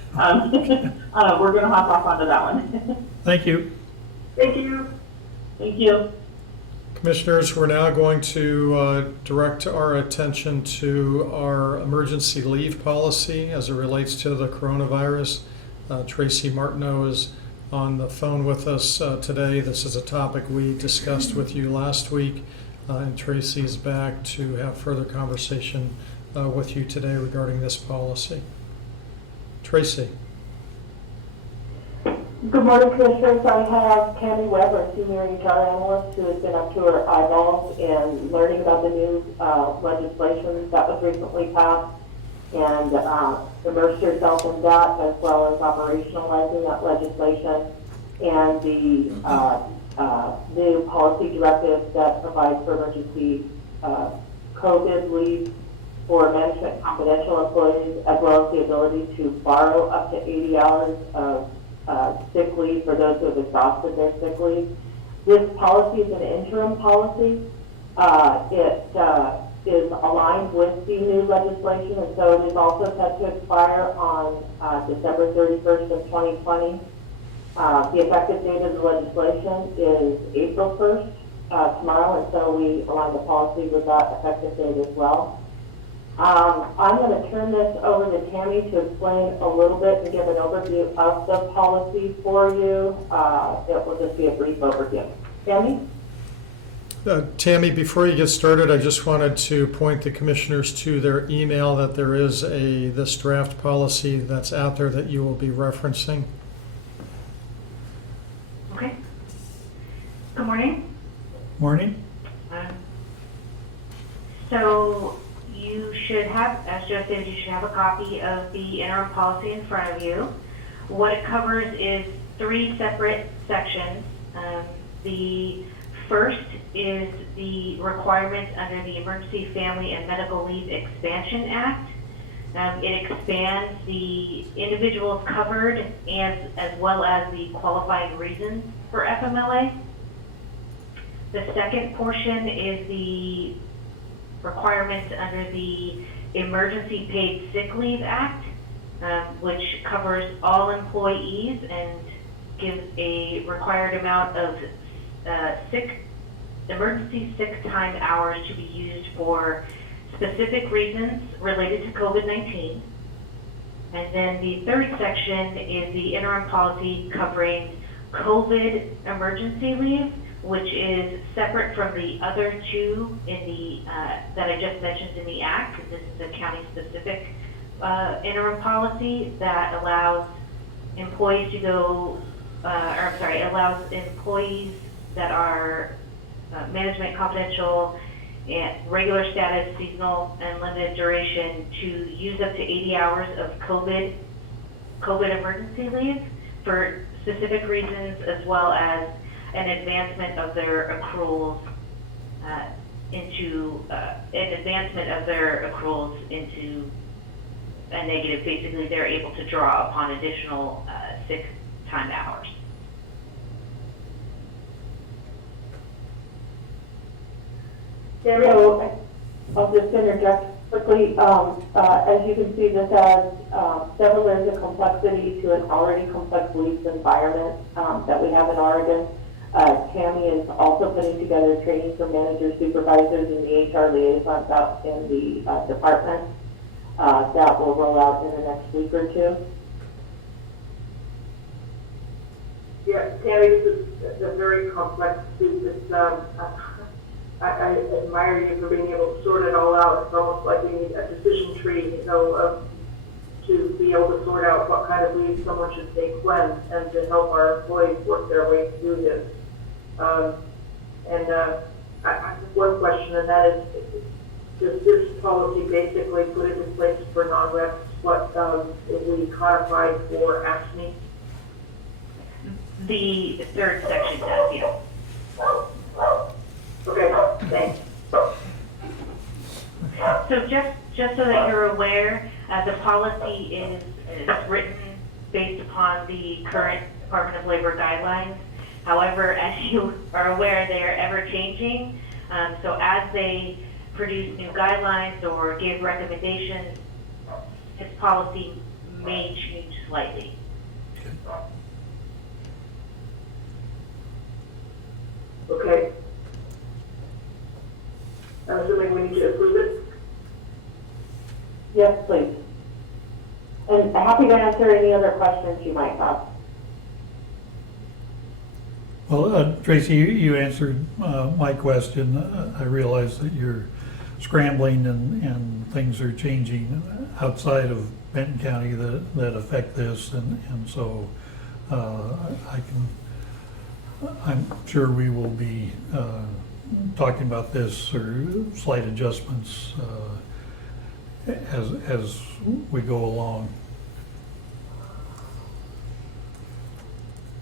we're going to hop off onto that one. Thank you. Thank you. Thank you. Commissioners, we're now going to direct our attention to our emergency leave policy as it relates to the coronavirus. Tracy Martineau is on the phone with us today. This is a topic we discussed with you last week, and Tracy is back to have further conversation with you today regarding this policy. Tracy. Good morning, Commissioners. I have Tammy Webb, our senior HR analyst, who has been up to her eyeballs in learning about the new legislation that was recently passed and immersed herself in that, as well as operationalizing that legislation and the new policy directive that provides for emergency COVID leave for management confidential employees, as well as the ability to borrow up to 80 hours of sick leave for those who have exhausted their sick leave. This policy is an interim policy. It is aligned with the new legislation, and so it is also set to expire on December 31st of 2020. The effective date of the legislation is April 1st, tomorrow, and so we align the policy with that effective date as well. I'm going to turn this over to Tammy to explain a little bit and give an overview of the policy for you. It will just be a brief overview. Tammy? Tammy, before you get started, I just wanted to point the commissioners to their email that there is this draft policy that's out there that you will be referencing. Okay. Good morning. Morning. So you should have, as Joe said, you should have a copy of the interim policy in front of you. What it covers is 3 separate sections. The first is the requirements under the Emergency Family and Medical Leave Expansion Act. It expands the individuals covered and as well as the qualifying reasons for FMLA. The second portion is the requirements under the Emergency Paid Sick Leave Act, which covers all employees and gives a required amount of emergency sick time hours to be used for specific reasons related to COVID-19. And then the third section is the interim policy covering COVID emergency leave, which is separate from the other 2 in the that I just mentioned in the Act, because this is a county-specific interim policy that allows employees to go allows employees that are management confidential and regular status, seasonal, and limited duration to use up to 80 hours of COVID emergency leave for specific reasons, as well as an advancement of their accruals into a negative. Basically, they're able to draw upon additional sick time hours. So I'll just interject quickly. As you can see, this adds several layers of complexity to an already complex lease environment that we have in Oregon. Tammy is also putting together training for managers, supervisors, and the HR liaisons out in the department. That will roll out in the next week or two. Yeah, Tammy, this is a very complex piece. It's, I admire you for being able to sort it all out. It's almost like we need a decision tree, you know, to be able to sort out what kind of leave someone should take when, and to help our employees work their way through this. I have one question, and that is, does this policy basically put it in place for non-reps what we codified for AFSCME? The third section does, yes. Okay, thanks. So just so that you're aware, the policy is written based upon the current Department of Labor guidelines. However, as you are aware, they are ever changing. So as they produce new guidelines or give recommendations, this policy may change slightly. Okay. I'm assuming we need to approve it? Yes, please. And happy to answer any other questions you might have. Well, Tracy, you answered my question. I realize that you're scrambling and things are changing outside of Benton County that affect this, and so I'm sure we will be talking about this or slight adjustments as we go along.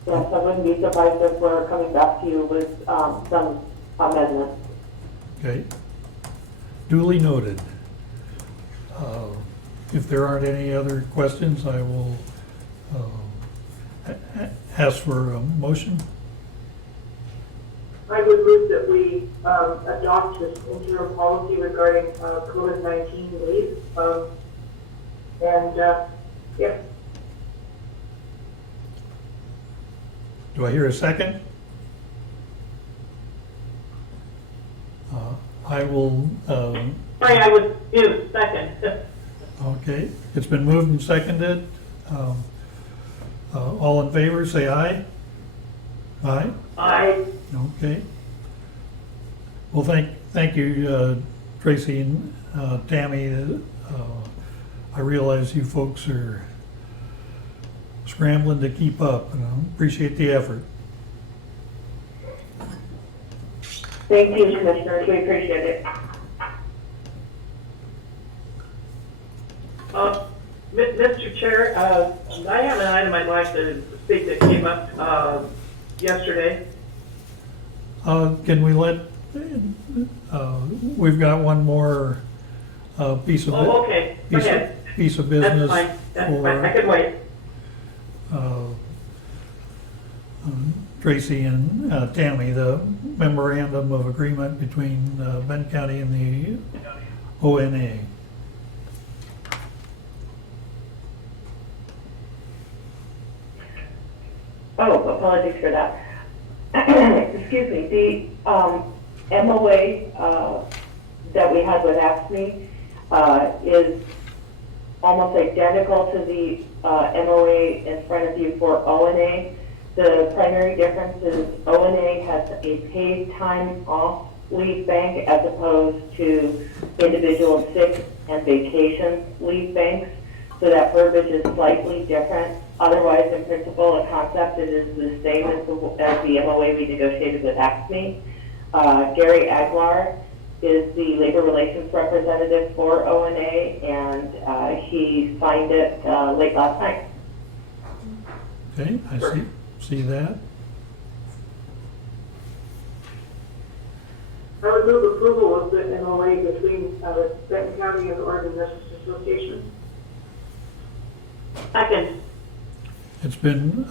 Yes, I wouldn't be surprised if we're coming back to you with some amendments. Okay, duly noted. If there aren't any other questions, I will ask for a motion. I would move that we adopt this interim policy regarding COVID-19 leave. Yeah. Do I hear a second? I will, Sorry, I would do second. okay, it's been moved and seconded. All in favor, say aye. Aye? Aye. Okay. Well, thank you, Tracy and Tammy. I realize you folks are scrambling to keep up, and I appreciate the effort. Thank you, Commissioners. We appreciate it. Mr. Chair, I have an item I'd like to speak that came up yesterday. Can we let, we've got one more piece of. Oh, okay. Go ahead. Piece of business. That's fine. That's fine. I can wait. Tracy and Tammy, the memorandum of agreement between Benton County and the ONA. Oh, apologies for that. Excuse me. The MOA that we had with AFSCME is almost identical to the MOA in front of you for ONA. The primary difference is ONA has a paid time off leave bank as opposed to individual sick and vacation leave banks. So that verbiage is slightly different. Otherwise, in principle and concept, it is the same as the MOA we negotiated with ACME. Gary Aguilar is the labor relations representative for ONA, and he signed it late last night. Okay, I see that. I would move approval of the MOA between Benton County and the Oregon Nurses Association. Second. It's been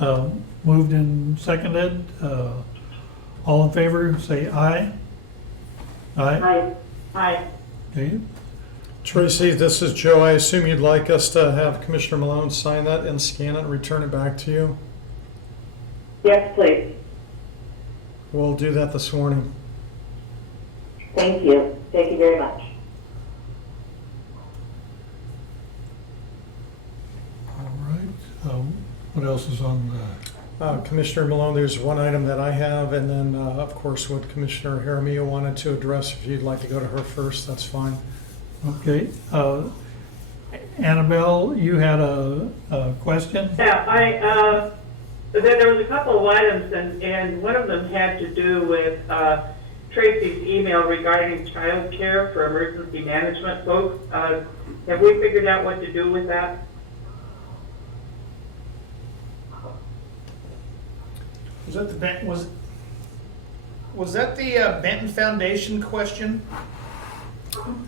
moved and seconded. All in favor, say aye. Aye. Aye. Aye. Okay, Tracy, this is Joe. I assume you'd like us to have Commissioner Malone sign that and scan it and return it back to you? Yes, please. We'll do that this morning. Thank you. Thank you very much. all right. What else is on the? Commissioner Malone, there's one item that I have, and then, of course, what Commissioner Jaramillo wanted to address. If you'd like to go to her first, that's fine. Okay, Annabelle, you had a question? Yeah, there was a couple of items, and one of them had to do with Tracy's email regarding child care for emergency management folks. Have we figured out what to do with that? Was that the was that the Benton Foundation question?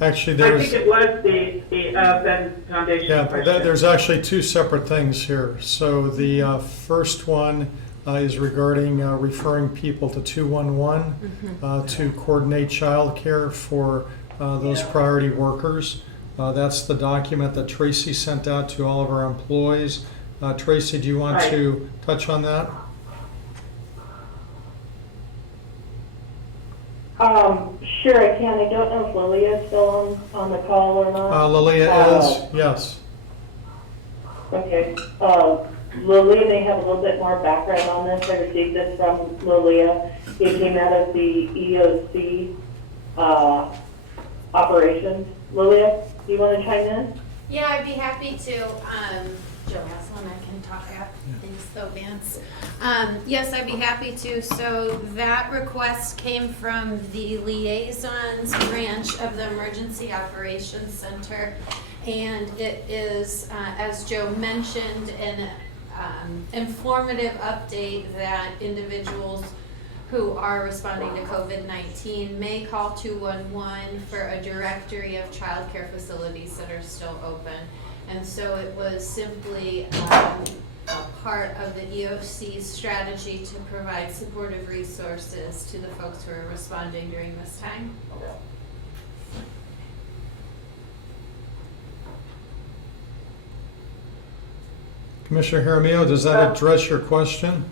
Actually, I there's, think it was the Benton Foundation yeah, question. there's actually two separate things here. So the first one is regarding referring people to 211 to coordinate childcare for those priority workers. That's the document that Tracy sent out to all of our employees. Tracy, do you want Right. to touch on that? Sure, I can. I don't know if Lilia is still on the call or not. Lilia is, yes. Okay. Lilia may have a little bit more background on this. I received this from Lilia. It came out of the EOC operations. Lilia, do you want to chime in? Yeah, I'd be happy to. Joe Haslin, I can talk at things though, Vance. Yes, I'd be happy to. So that request came from the liaisons branch of the Emergency Operations Center. And it is, as Joe mentioned, an informative update that individuals who are responding to COVID-19 may call 211 for a directory of child care facilities that are still open. And so it was simply a part of the EOC's strategy to provide supportive resources to the folks who are responding during this time. Commissioner Jaramillo, does that address your question?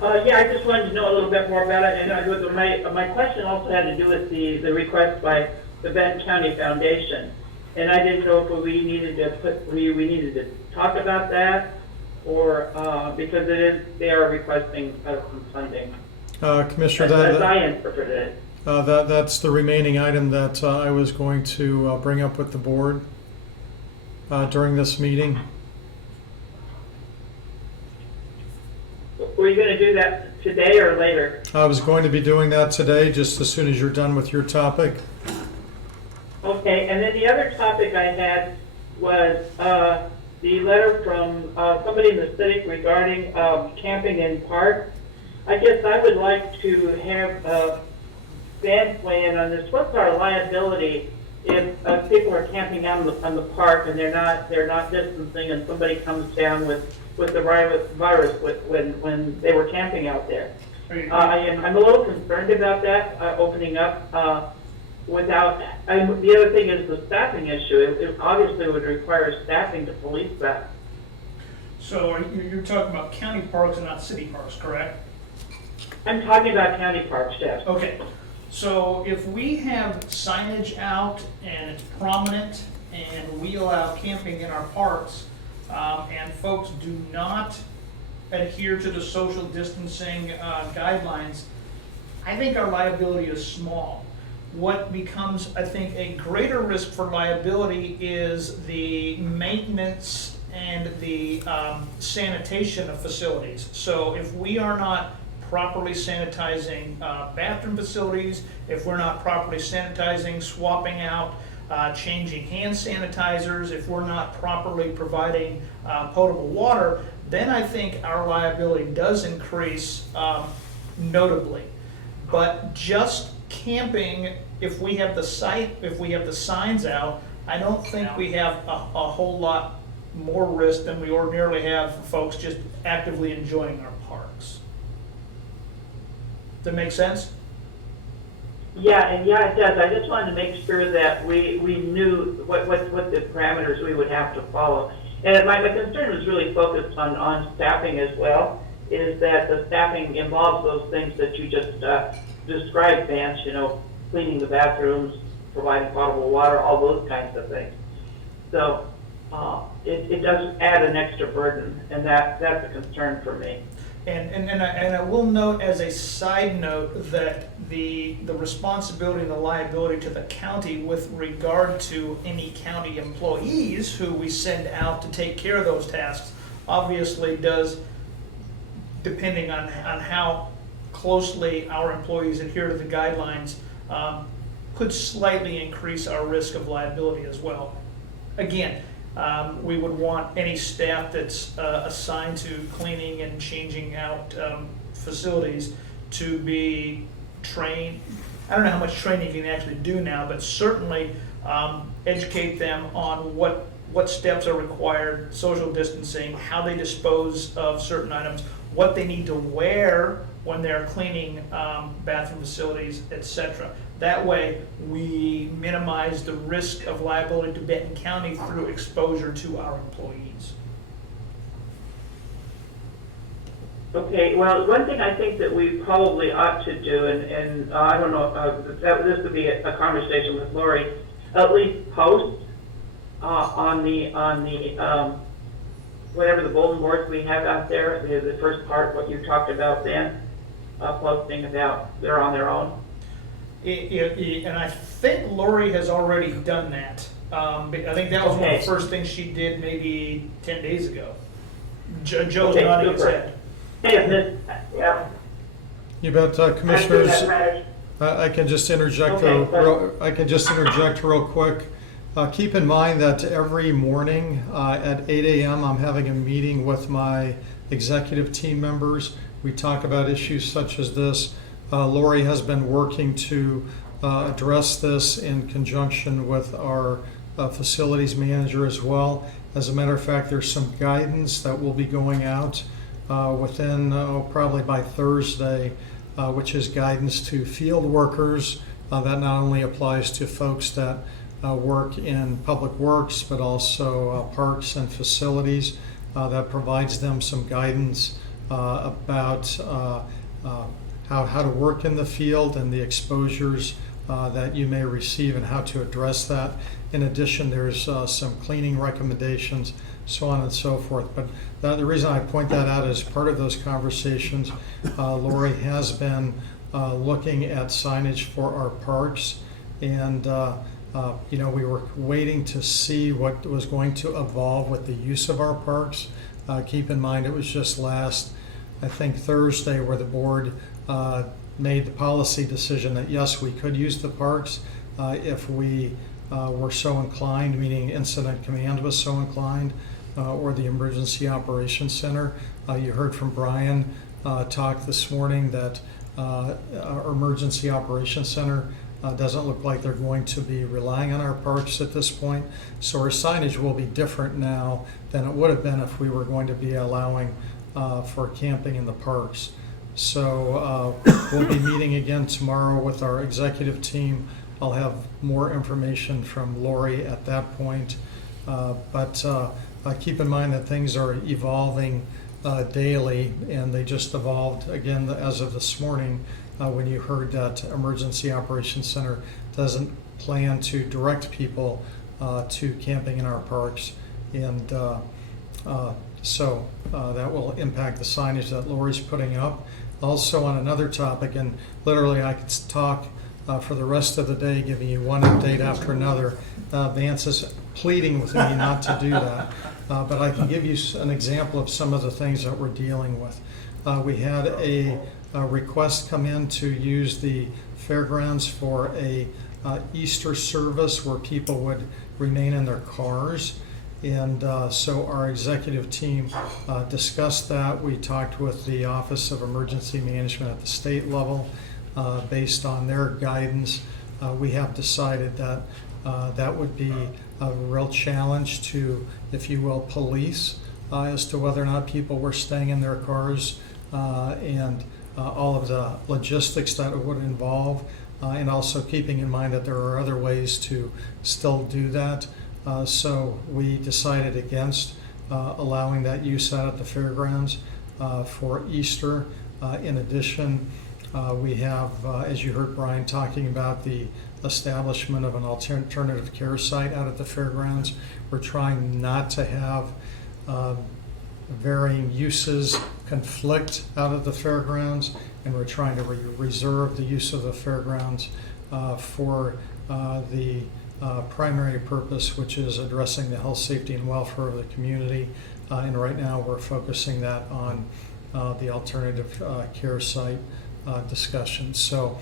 Yeah, I just wanted to know a little bit more about it, and my question also had to do with the request by the Benton County Foundation, and I didn't know if we needed to talk about that, or because they are requesting some funding. Commissioner, As I interpreted it. that's the remaining item that I was going to bring up with the board during this meeting. Were you going to do that today or later? I was going to be doing that today, just as soon as you're done with your topic. Okay, and then the other topic I had was the letter from somebody in the city regarding camping in parks. I guess I would like to have Van weigh in on this. What's our liability if people are camping out on the park and they're not distancing, and somebody comes down with the virus when they were camping out there? I'm a little concerned about that opening up without. The other thing is the staffing issue. It obviously would require staffing to police that. So you're talking about county parks and not city parks, correct? I'm talking about county parks, yes. Okay, so if we have signage out and it's prominent and we allow camping in our parks, and folks do not adhere to the social distancing guidelines, I think our liability is small. What becomes, I think, a greater risk for liability is the maintenance and the sanitation of facilities. So if we are not properly sanitizing bathroom facilities, if we're not properly sanitizing, swapping out, changing hand sanitizers, if we're not properly providing potable water, then I think our liability does increase notably. But just camping, if we have the signs out, I don't think we have a whole lot more risk than we ordinarily have for folks just actively enjoying our parks. Does that make sense? Yeah, it does. I just wanted to make sure that we knew what the parameters we would have to follow. And my concern was really focused on staffing as well, is that the staffing involves those things that you just described, Vance, cleaning the bathrooms, providing potable water, all those kinds of things. So it does add an extra burden, and that's a concern for me. And I will note as a side note that the responsibility and the liability to the county with regard to any county employees who we send out to take care of those tasks obviously does, depending on how closely our employees adhere to the guidelines, could slightly increase our risk of liability as well. Again, we would want any staff that's assigned to cleaning and changing out facilities to be trained. I don't know how much training you can actually do now, but certainly educate them on what steps are required, social distancing, how they dispose of certain items, what they need to wear when they're cleaning bathroom facilities, etc. That way, we minimize the risk of liability to Benton County through exposure to our employees. Okay, well, one thing I think that we probably ought to do, and I don't know, this would be a conversation with Lori, at least post on the whatever the bulletin boards we have out there, the first part, what you talked about then, posting about they're on their own. And I think Lori has already done that. I think that was one of the first things she did maybe 10 days ago. Joe's nodding his head. Yeah. You bet, Commissioners. I can just interject. I can just interject real quick. Keep in mind that every morning at 8 a.m. I'm having a meeting with my executive team members. We talk about issues such as this. Lori has been working to address this in conjunction with our facilities manager as well. As a matter of fact, there's some guidance that will be going out within probably by Thursday, which is guidance to field workers. That not only applies to folks that work in public works, but also parks and facilities. That provides them some guidance about how to work in the field and the exposures that you may receive and how to address that. In addition, there's some cleaning recommendations, so on and so forth. But the reason I point that out is part of those conversations. Lori has been looking at signage for our parks, and we were waiting to see what was going to evolve with the use of our parks. Keep in mind, it was just last, I think, Thursday where the board made the policy decision that yes, we could use the parks if we were so inclined, meaning Incident Command was so inclined, or the Emergency Operations Center. You heard from Brian talk this morning that our Emergency Operations Center doesn't look like they're going to be relying on our parks at this point. So our signage will be different now than it would have been if we were going to be allowing for camping in the parks. So we'll be meeting again tomorrow with our executive team. I'll have more information from Lori at that point. But keep in mind that things are evolving daily, and they just evolved again as of this morning when you heard that Emergency Operations Center doesn't plan to direct people to camping in our parks. And so that will impact the signage that Lori's putting up. Also on another topic, and literally I could talk for the rest of the day, giving you one update after another. Vance is pleading with me not to do that, but I can give you an example of some of the things that we're dealing with. We had a request come in to use the fairgrounds for a Easter service where people would remain in their cars. And so our executive team discussed that. We talked with the Office of Emergency Management at the state level. Based on their guidance, we have decided that that would be a real challenge to, if you will, police as to whether or not people were staying in their cars and all of the logistics that it would involve, and also keeping in mind that there are other ways to still do that. So we decided against allowing that use out at the fairgrounds for Easter. In addition, we have, as you heard Brian talking about, the establishment of an alternative care site out at the fairgrounds. We're trying not to have varying uses conflict out at the fairgrounds, and we're trying to reserve the use of the fairgrounds for the primary purpose, which is addressing the health, safety, and welfare of the community. And right now, we're focusing that on the alternative care site discussion. So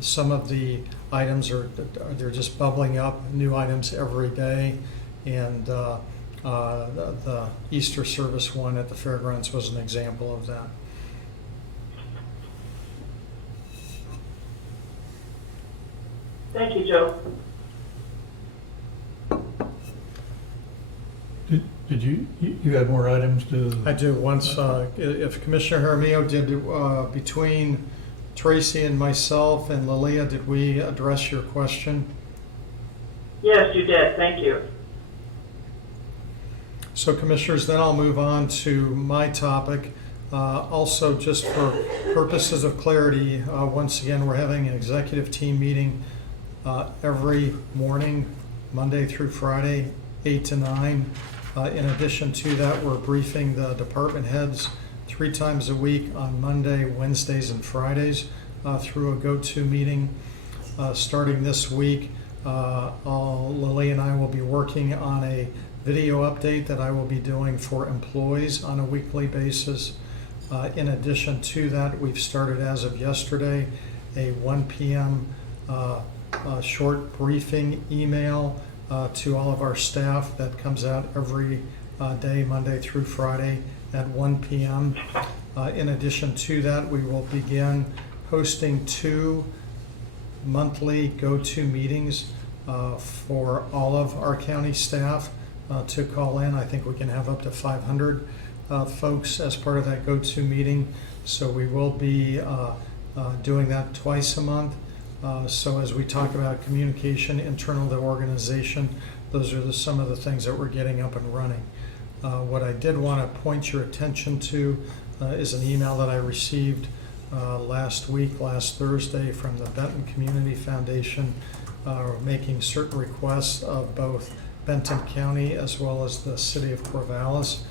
some of the items they're just bubbling up, new items every day, and the Easter service one at the fairgrounds was an example of that. Thank you, Joe. Did you had more items to? I do. Once, if Commissioner Jaramillo did, between Tracy and myself and Lilia, did we address your question? Yes, you did. Thank you. So Commissioners, then I'll move on to my topic. Also, just for purposes of clarity, once again, we're having an executive team meeting every morning, Monday through Friday, 8 to 9. In addition to that, we're briefing the department heads 3 times a week on Monday, Wednesdays, and Fridays through a go-to meeting. Starting this week, Lily and I will be working on a video update that I will be doing for employees on a weekly basis. In addition to that, we've started as of yesterday a 1 p.m. Short briefing email to all of our staff that comes out every day, Monday through Friday at 1 p.m. In addition to that, we will begin hosting 2 monthly go-to meetings for all of our county staff to call in. I think we can have up to 500 folks as part of that go-to meeting. So we will be doing that twice a month. So as we talk about communication internal to the organization, those are some of the things that we're getting up and running. What I did want to point your attention to is an email that I received last Thursday, from the Benton Community Foundation, making certain requests of both Benton County as well as the City of Corvallis.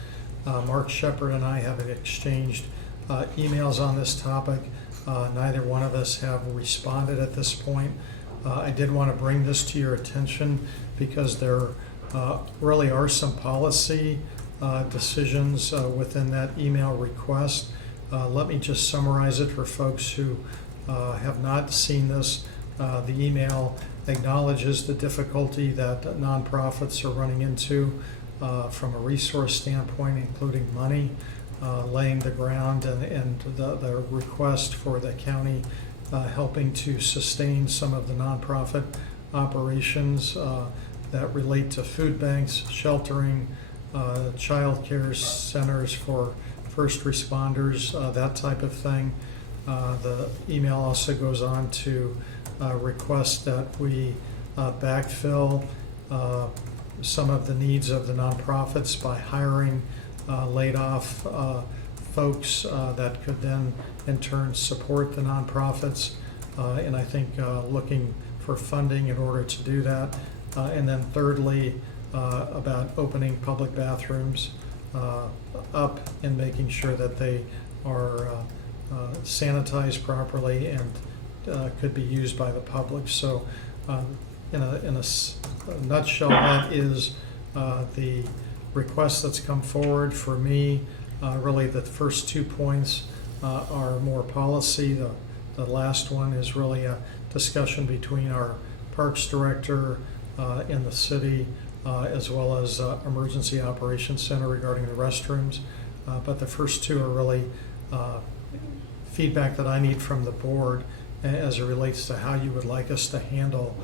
Mark Shepard and I have exchanged emails on this topic. Neither one of us have responded at this point. I did want to bring this to your attention because there really are some policy decisions within that email request. Let me just summarize it for folks who have not seen this. The email acknowledges the difficulty that nonprofits are running into from a resource standpoint, including money, laying the ground, and the request for the county helping to sustain some of the nonprofit operations that relate to food banks, sheltering, child care centers for first responders, that type of thing. The email also goes on to request that we backfill some of the needs of the nonprofits by hiring laid off folks that could then in turn support the nonprofits, and I think looking for funding in order to do that. And then thirdly, about opening public bathrooms up and making sure that they are sanitized properly and could be used by the public. So in a nutshell, that is the request that's come forward for me. Really, the first 2 points are more policy. The last one is really a discussion between our Parks Director in the city as well as Emergency Operations Center regarding the restrooms. But the first 2 are really feedback that I need from the board as it relates to how you would like us to handle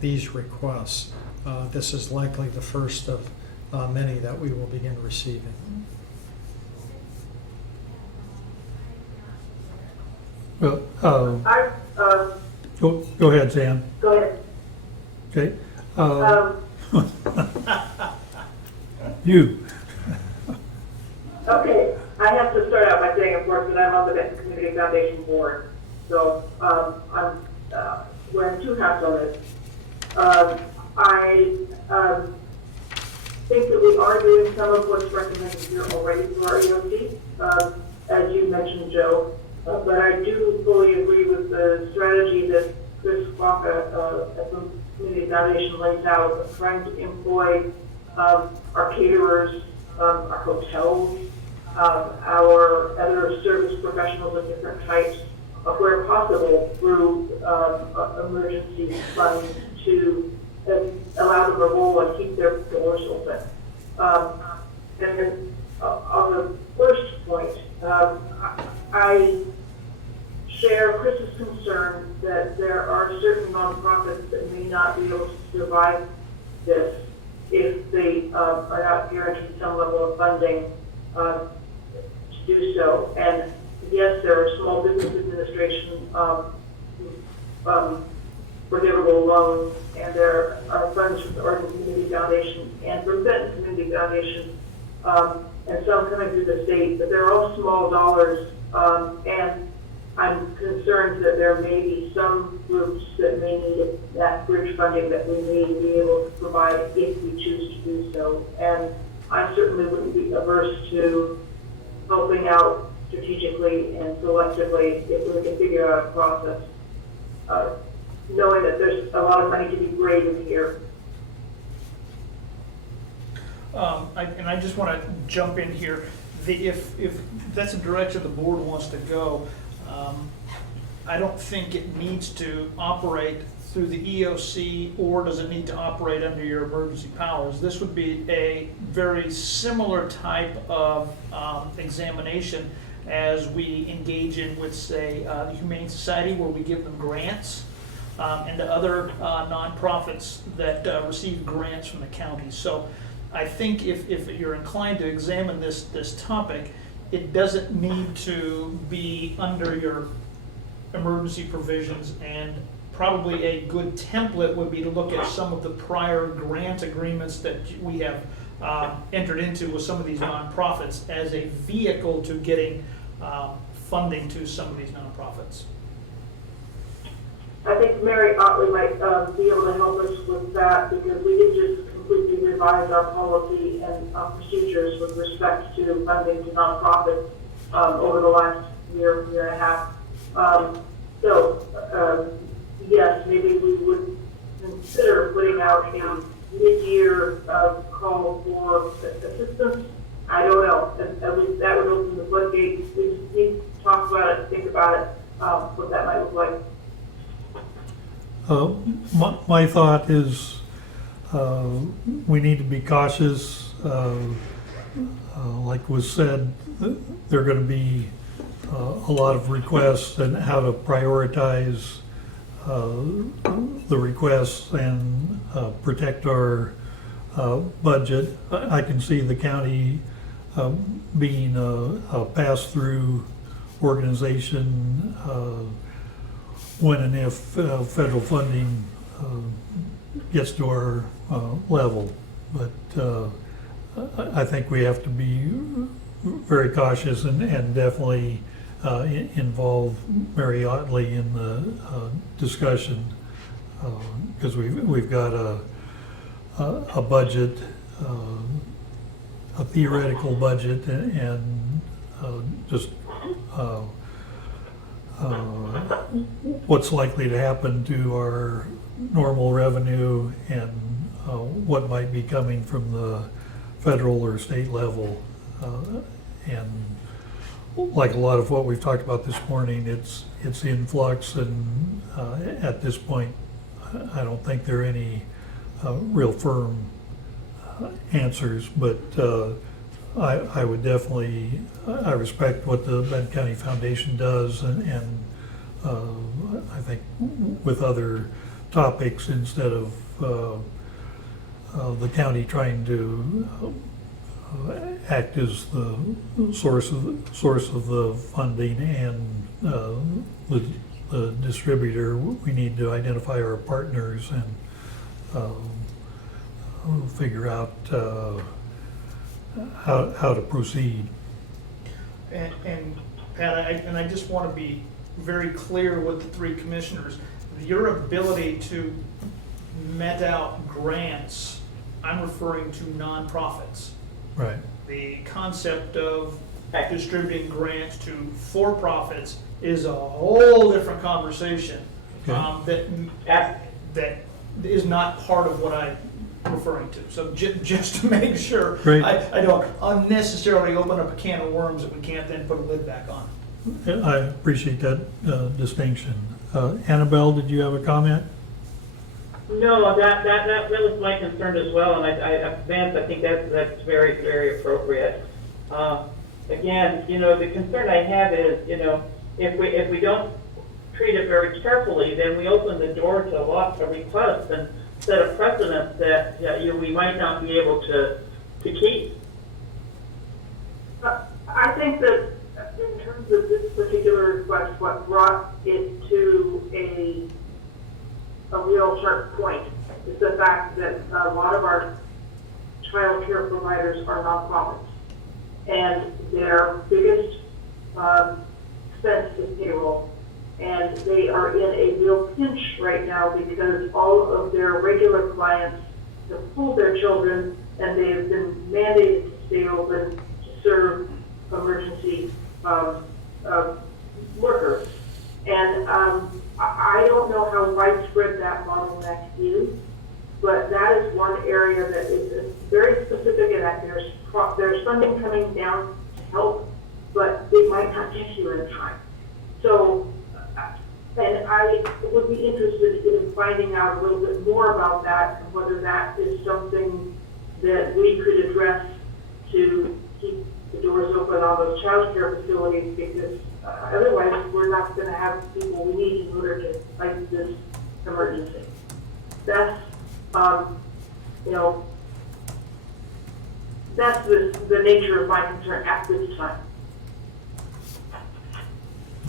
these requests. This is likely the first of many that we will begin receiving. Well, I, go ahead, Zan. go ahead. Okay. Um, You. Okay, I have to start out by saying, of course, that I'm on the Benton Community Foundation board. So I'm wearing 2 hats on this. I think that we are doing some of what's recommended here already through our EOC, as you mentioned, Joe. But I do fully agree with the strategy that Chris Waka at the Community Foundation lays out of trying to employ our caterers, our hotels, our other service professionals of different types, where possible, through emergency funds to allow them to roll and keep their doors open. And then on the first point, I share Chris's concern that there are certain nonprofits that may not be able to survive this if they are not guaranteed some level of funding to do so. And yes, there are Small Business Administration forgivable loans, and there are funds from the Oregon Community Foundation and from Benton Community Foundation, and some coming through the state, but they're all small dollars, and I'm concerned that there may be some groups that may need that bridge funding that we may be able to provide if we choose to do so. And I certainly wouldn't be averse to helping out strategically and selectively if we can figure out a process, knowing that there's a lot of money to be graded here. I just want to jump in here. If that's a direction the board wants to go, I don't think it needs to operate through the EOC, or does it need to operate under your emergency powers. This would be a very similar type of examination as we engage in with, say, the Humane Society, where we give them grants, and to other nonprofits that receive grants from the county. So I think if you're inclined to examine this topic, it doesn't need to be under your emergency provisions, and probably a good template would be to look at some of the prior grant agreements that we have entered into with some of these nonprofits as a vehicle to getting funding to some of these nonprofits. I think Mary Otley might be able to help us with that, because we did just completely revise our policy and procedures with respect to funding to nonprofits over the last year and a half. Yes, maybe we would consider putting out a mid-year call for assistance. I don't know. At least that would open the floodgates. We just need to talk about it, think about it, what that might look like. My thought is we need to be cautious. Like was said, there are going to be a lot of requests, and how to prioritize the requests and protect our budget. I can see the county being a pass-through organization when and if federal funding gets to our level. But I think we have to be very cautious and definitely involve Mary Otley in the discussion, because we've got a budget, a theoretical budget, and just what's likely to happen to our normal revenue and what might be coming from the federal or state level. And like a lot of what we've talked about this morning, it's in flux, and at this point, I don't think there are any real firm answers, but I would definitely, I respect what the Benton County Foundation does, and I think with other topics, instead of the county trying to act as the source of the funding and the distributor, we need to identify our partners and figure out how to proceed. And Pat, I just want to be very clear with the three commissioners. Your ability to met out grants, I'm referring to nonprofits. Right. The concept of distributing grants to for-profits is a whole different conversation. Okay. That is not part of what I'm referring to. So just to make sure, Great. I don't unnecessarily open up a can of worms that we can't then put a lid back on. I appreciate that distinction. Annabelle, did you have a comment? No, that was my concern as well, and Vance, I think that's very, very appropriate. Again, the concern I have is, if we don't treat it very carefully, then we open the door to lots of requests and set a precedent that we might not be able to keep. I think that in terms of this particular request, what brought it to a real sharp point is the fact that a lot of our child care providers are nonprofits, and their biggest expense is payroll, and they are in a real pinch right now because all of their regular clients have pulled their children, and they have been mandated to stay open to serve emergency workers. And I don't know how widespread that bottleneck is, but that is one area that is very specific in that there's funding coming down to help, but it might not get you in time. So, and I would be interested in finding out a little bit more about that and whether that is something that we could address to keep the doors open on those child care facilities, because otherwise we're not going to have the people we need in order to fight this emergency. That's, that's the nature of my concern at this time.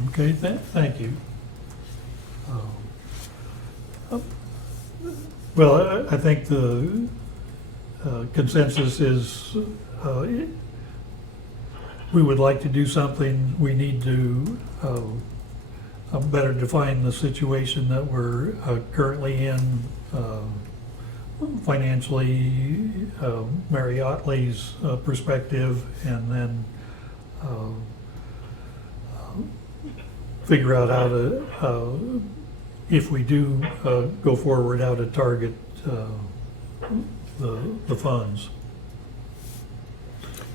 Okay, thank you. Well, I think the consensus is we would like to do something. We need to better define the situation that we're currently in financially, Mary Otley's perspective, and then figure out how to, if we do go forward, how to target the funds.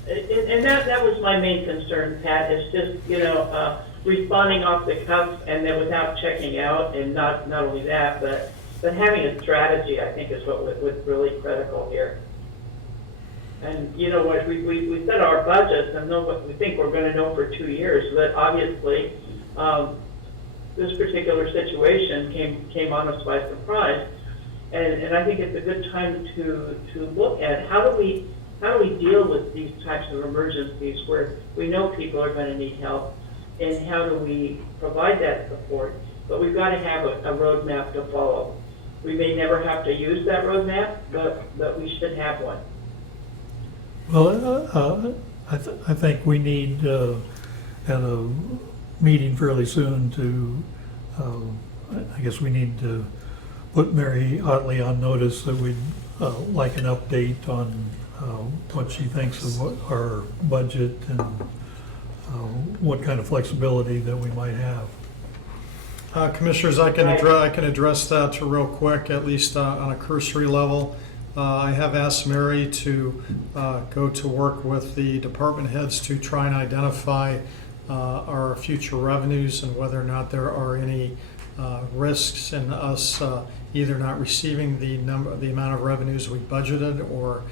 And that was my main concern, Pat, is just, responding off the cuff and then without checking out, and not only that, but having a strategy, I think, is what was really critical here. And what we set our budgets and know what we think we're going to know for 2 years, but obviously this particular situation came on us by surprise, and I think it's a good time to look at how do we deal with these types of emergencies where we know people are going to need help, and how do we provide that support? But we've got to have a roadmap to follow. We may never have to use that roadmap, but we should have one. Well, I think we need at a meeting fairly soon to, I guess we need to put Mary Otley on notice that we'd like an update on what she thinks of our budget and what kind of flexibility that we might have. Commissioners, I can address that real quick, at least on a cursory level. I have asked Mary to go to work with the department heads to try and identify our future revenues and whether or not there are any risks in us either not receiving the amount of revenues we budgeted or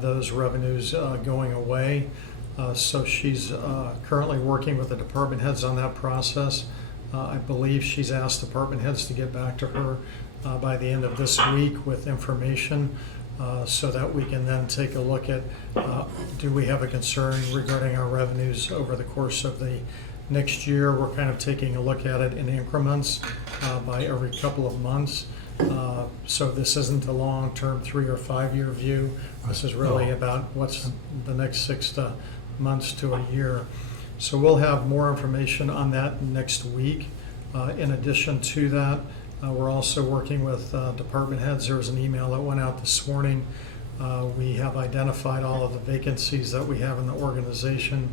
those revenues going away. So she's currently working with the department heads on that process. I believe she's asked department heads to get back to her by the end of this week with information so that we can then take a look at do we have a concern regarding our revenues over the course of the next year. We're kind of taking a look at it in increments by every couple of months. So this isn't a long-term 3 or 5 year view. This is really about what's the next 6 months to a year. So we'll have more information on that next week. In addition to that, we're also working with department heads. There was an email that went out this morning. We have identified all of the vacancies that we have in the organization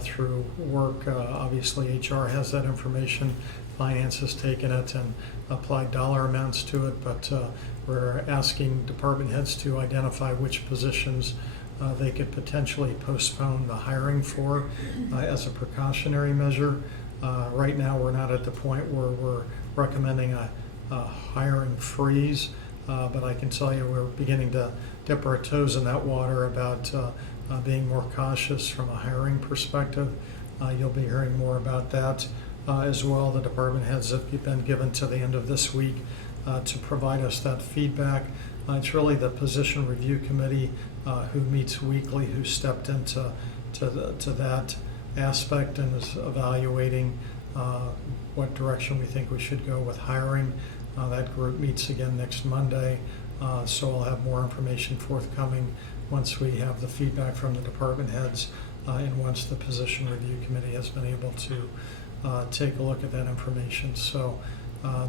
through work. Obviously, HR has that information. Finance has taken it and applied dollar amounts to it, but we're asking department heads to identify which positions they could potentially postpone the hiring for as a precautionary measure. Right now, we're not at the point where we're recommending a hiring freeze, but I can tell you we're beginning to dip our toes in that water about being more cautious from a hiring perspective. You'll be hearing more about that as well. The department heads have been given to the end of this week to provide us that feedback. It's really the position review committee who meets weekly who stepped into that aspect and is evaluating what direction we think we should go with hiring. That group meets again next Monday, so I'll have more information forthcoming once we have the feedback from the department heads and once the position review committee has been able to take a look at that information. So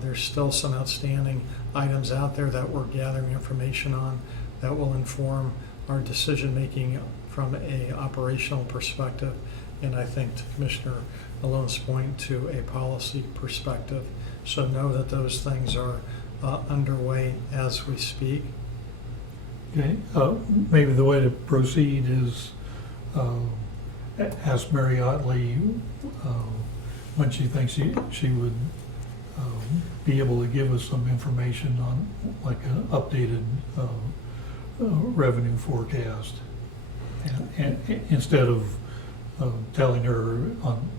there's still some outstanding items out there that we're gathering information on that will inform our decision making from a operational perspective, and I think to Commissioner Malone's point, to a policy perspective. So know that those things are underway as we speak. Okay, maybe the way to proceed is ask Mary Otley when she thinks she would be able to give us some information on like an updated revenue forecast. And instead of telling her on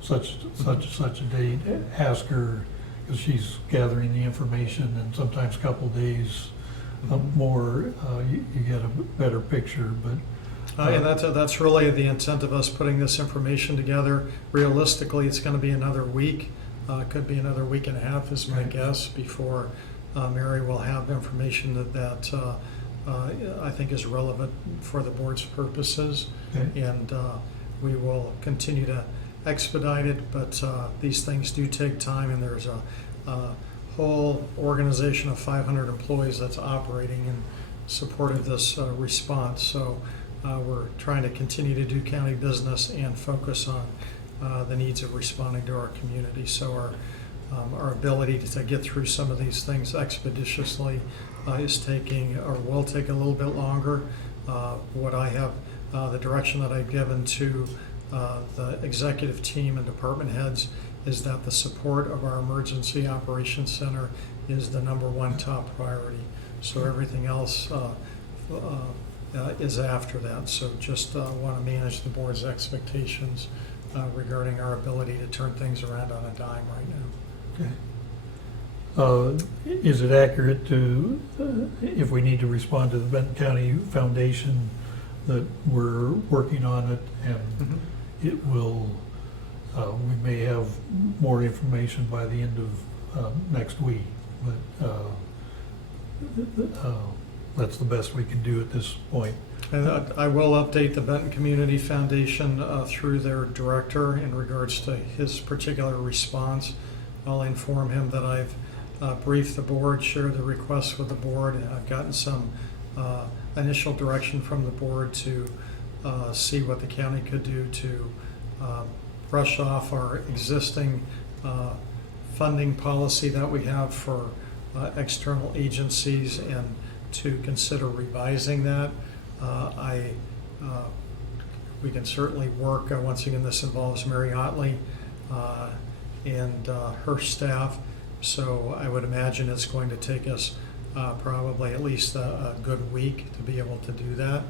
such a date, ask her, because she's gathering the information and sometimes a couple days more, you get a better picture. But and that's really the intent of us putting this information together. Realistically, it's going to be another week. Could be another week and a half is my guess before Mary will have information that I think is relevant for the board's purposes. Okay. And we will continue to expedite it, but these things do take time, and there's a whole organization of 500 employees that's operating in support of this response. So we're trying to continue to do county business and focus on the needs of responding to our community. So our ability to get through some of these things expeditiously is taking, or will take, a little bit longer. What I have, the direction that I've given to the executive team and department heads is that the support of our emergency operations center is the #1 top priority. So everything else is after that. So just want to manage the board's expectations regarding our ability to turn things around on a dime right now. Okay. Is it accurate to, if we need to respond to the Benton County Foundation, that we're working on it and it will, we may have more information by the end of next week, but that's the best we can do at this point. And I will update the Benton Community Foundation through their director in regards to his particular response. I'll inform him that I've briefed the board, shared the requests with the board, and I've gotten some initial direction from the board to see what the county could do to brush off our existing funding policy that we have for external agencies and to consider revising that. We can certainly work, once again, this involves Mary Otley and her staff, so I would imagine it's going to take us probably at least a good week to be able to do that.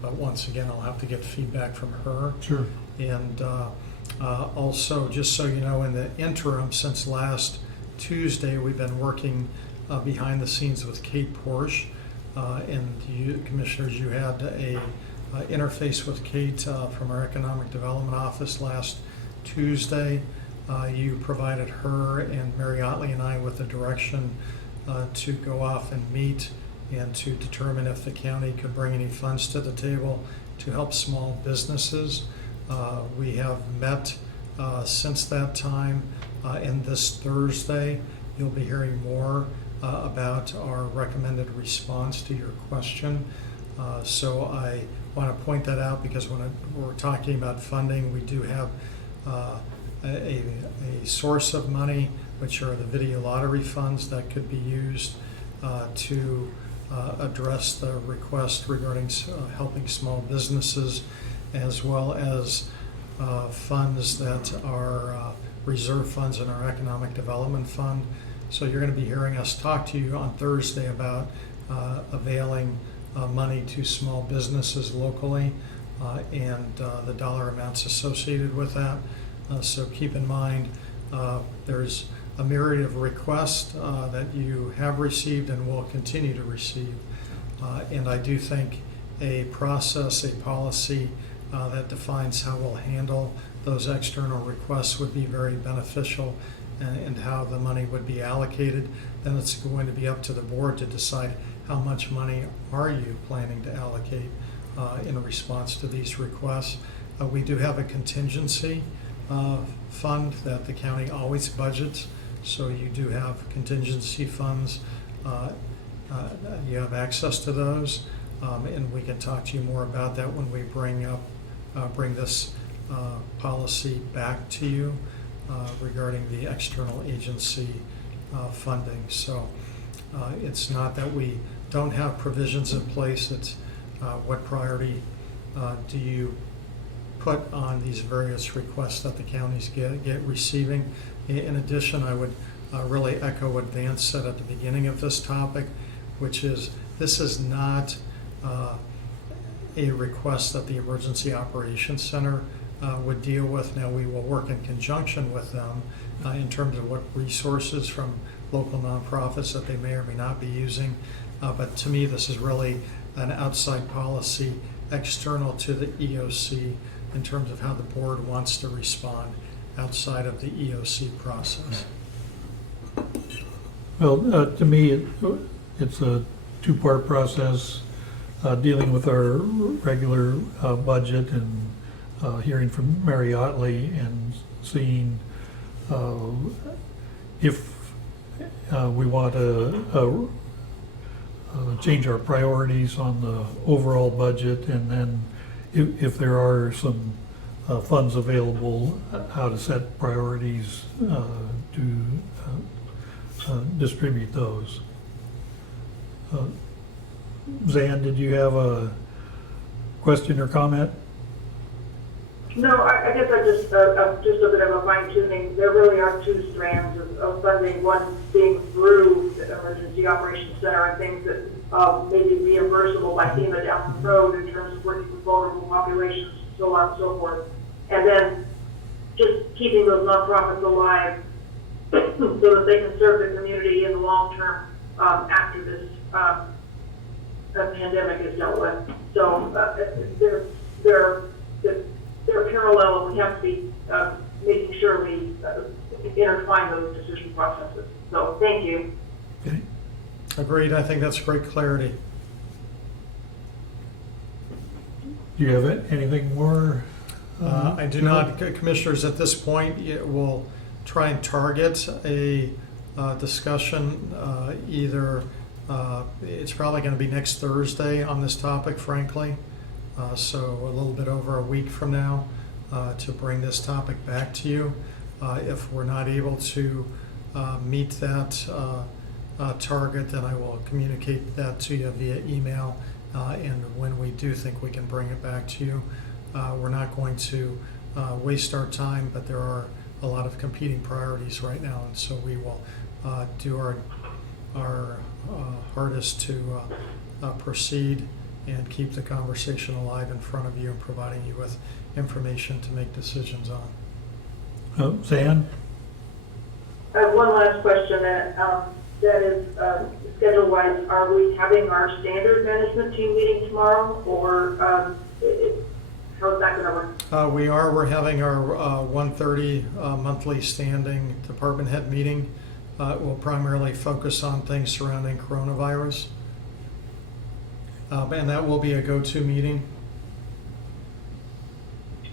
But once again, I'll have to get feedback from her. Sure. And also, just so you know, in the interim, since last Tuesday, we've been working behind the scenes with Kate Porsche. And you, commissioners, you had a interface with Kate from our Economic Development Office last Tuesday. You provided her and Mary Otley and I with the direction to go off and meet and to determine if the county could bring any funds to the table to help small businesses. We have met since that time, and this Thursday you'll be hearing more about our recommended response to your question. So I want to point that out because when we're talking about funding, we do have a source of money, which are the video lottery funds that could be used to address the request regarding helping small businesses, as well as funds that are reserve funds in our Economic Development Fund. So you're going to be hearing us talk to you on Thursday about availing money to small businesses locally and the dollar amounts associated with that. So keep in mind there's a myriad of requests that you have received and will continue to receive. And I do think a process, a policy that defines how we'll handle those external requests would be very beneficial, and how the money would be allocated. Then it's going to be up to the board to decide how much money are you planning to allocate in response to these requests. We do have a contingency fund that the county always budgets, so you do have contingency funds. You have access to those, and we can talk to you more about that when we bring this policy back to you regarding the external agency funding. So it's not that we don't have provisions in place, it's what priority do you put on these various requests that the counties get receiving. In addition, I would really echo what Vance said at the beginning of this topic, which is this is not a request that the Emergency Operations Center would deal with. Now, we will work in conjunction with them in terms of what resources from local nonprofits that they may or may not be using. But to me, this is really an outside policy external to the EOC in terms of how the board wants to respond outside of the EOC process. Well, to me, it's a two-part process, dealing with our regular budget and hearing from Mary Otley and seeing if we want to change our priorities on the overall budget, and then if there are some funds available, how to set priorities to distribute those. Zan, did you have a question or comment? No, I guess I just a bit of a fine tuning. There really are two strands of funding. One being through the Emergency Operations Center and things that may be reimbursable by FEMA down the road in terms of working with vulnerable populations, so on and so forth. And then just keeping those nonprofits alive so that they can serve the community in the long term after this pandemic is dealt with. So they're parallel, and we have to be making sure we intertwine those decision processes. So thank you. Okay. Agreed. I think that's great clarity. Do you have anything more? I do not, commissioners, at this point. We'll try and target a discussion either, it's probably going to be next Thursday on this topic, frankly. So a little bit over a week from now to bring this topic back to you. If we're not able to meet that target, then I will communicate that to you via email. And when we do think we can bring it back to you, we're not going to waste our time, but there are a lot of competing priorities right now, and so we will do our hardest to proceed and keep the conversation alive in front of you and providing you with information to make decisions on. Oh, Zan? I have one last question, that is, schedule-wise, are we having our standard management team meeting tomorrow, or how's that gonna work? We're having our 1:30 monthly standing department head meeting. It will primarily focus on things surrounding coronavirus. And that will be a go-to meeting.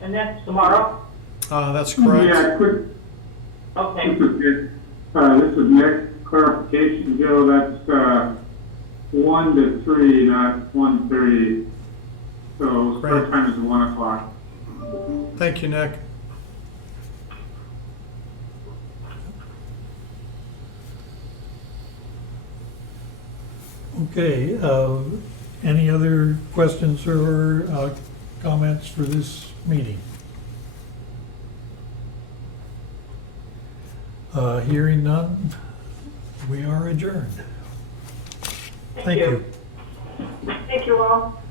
And that's tomorrow? That's correct. Yeah, quick, Okay. this is Nick, clarification, Joe, that's 1 to 3, not 1:30. So Great. start time is 1 o'clock. Thank you, Nick. Okay, any other questions or comments for this meeting? Hearing none, we are adjourned. Thank you. Thank you all.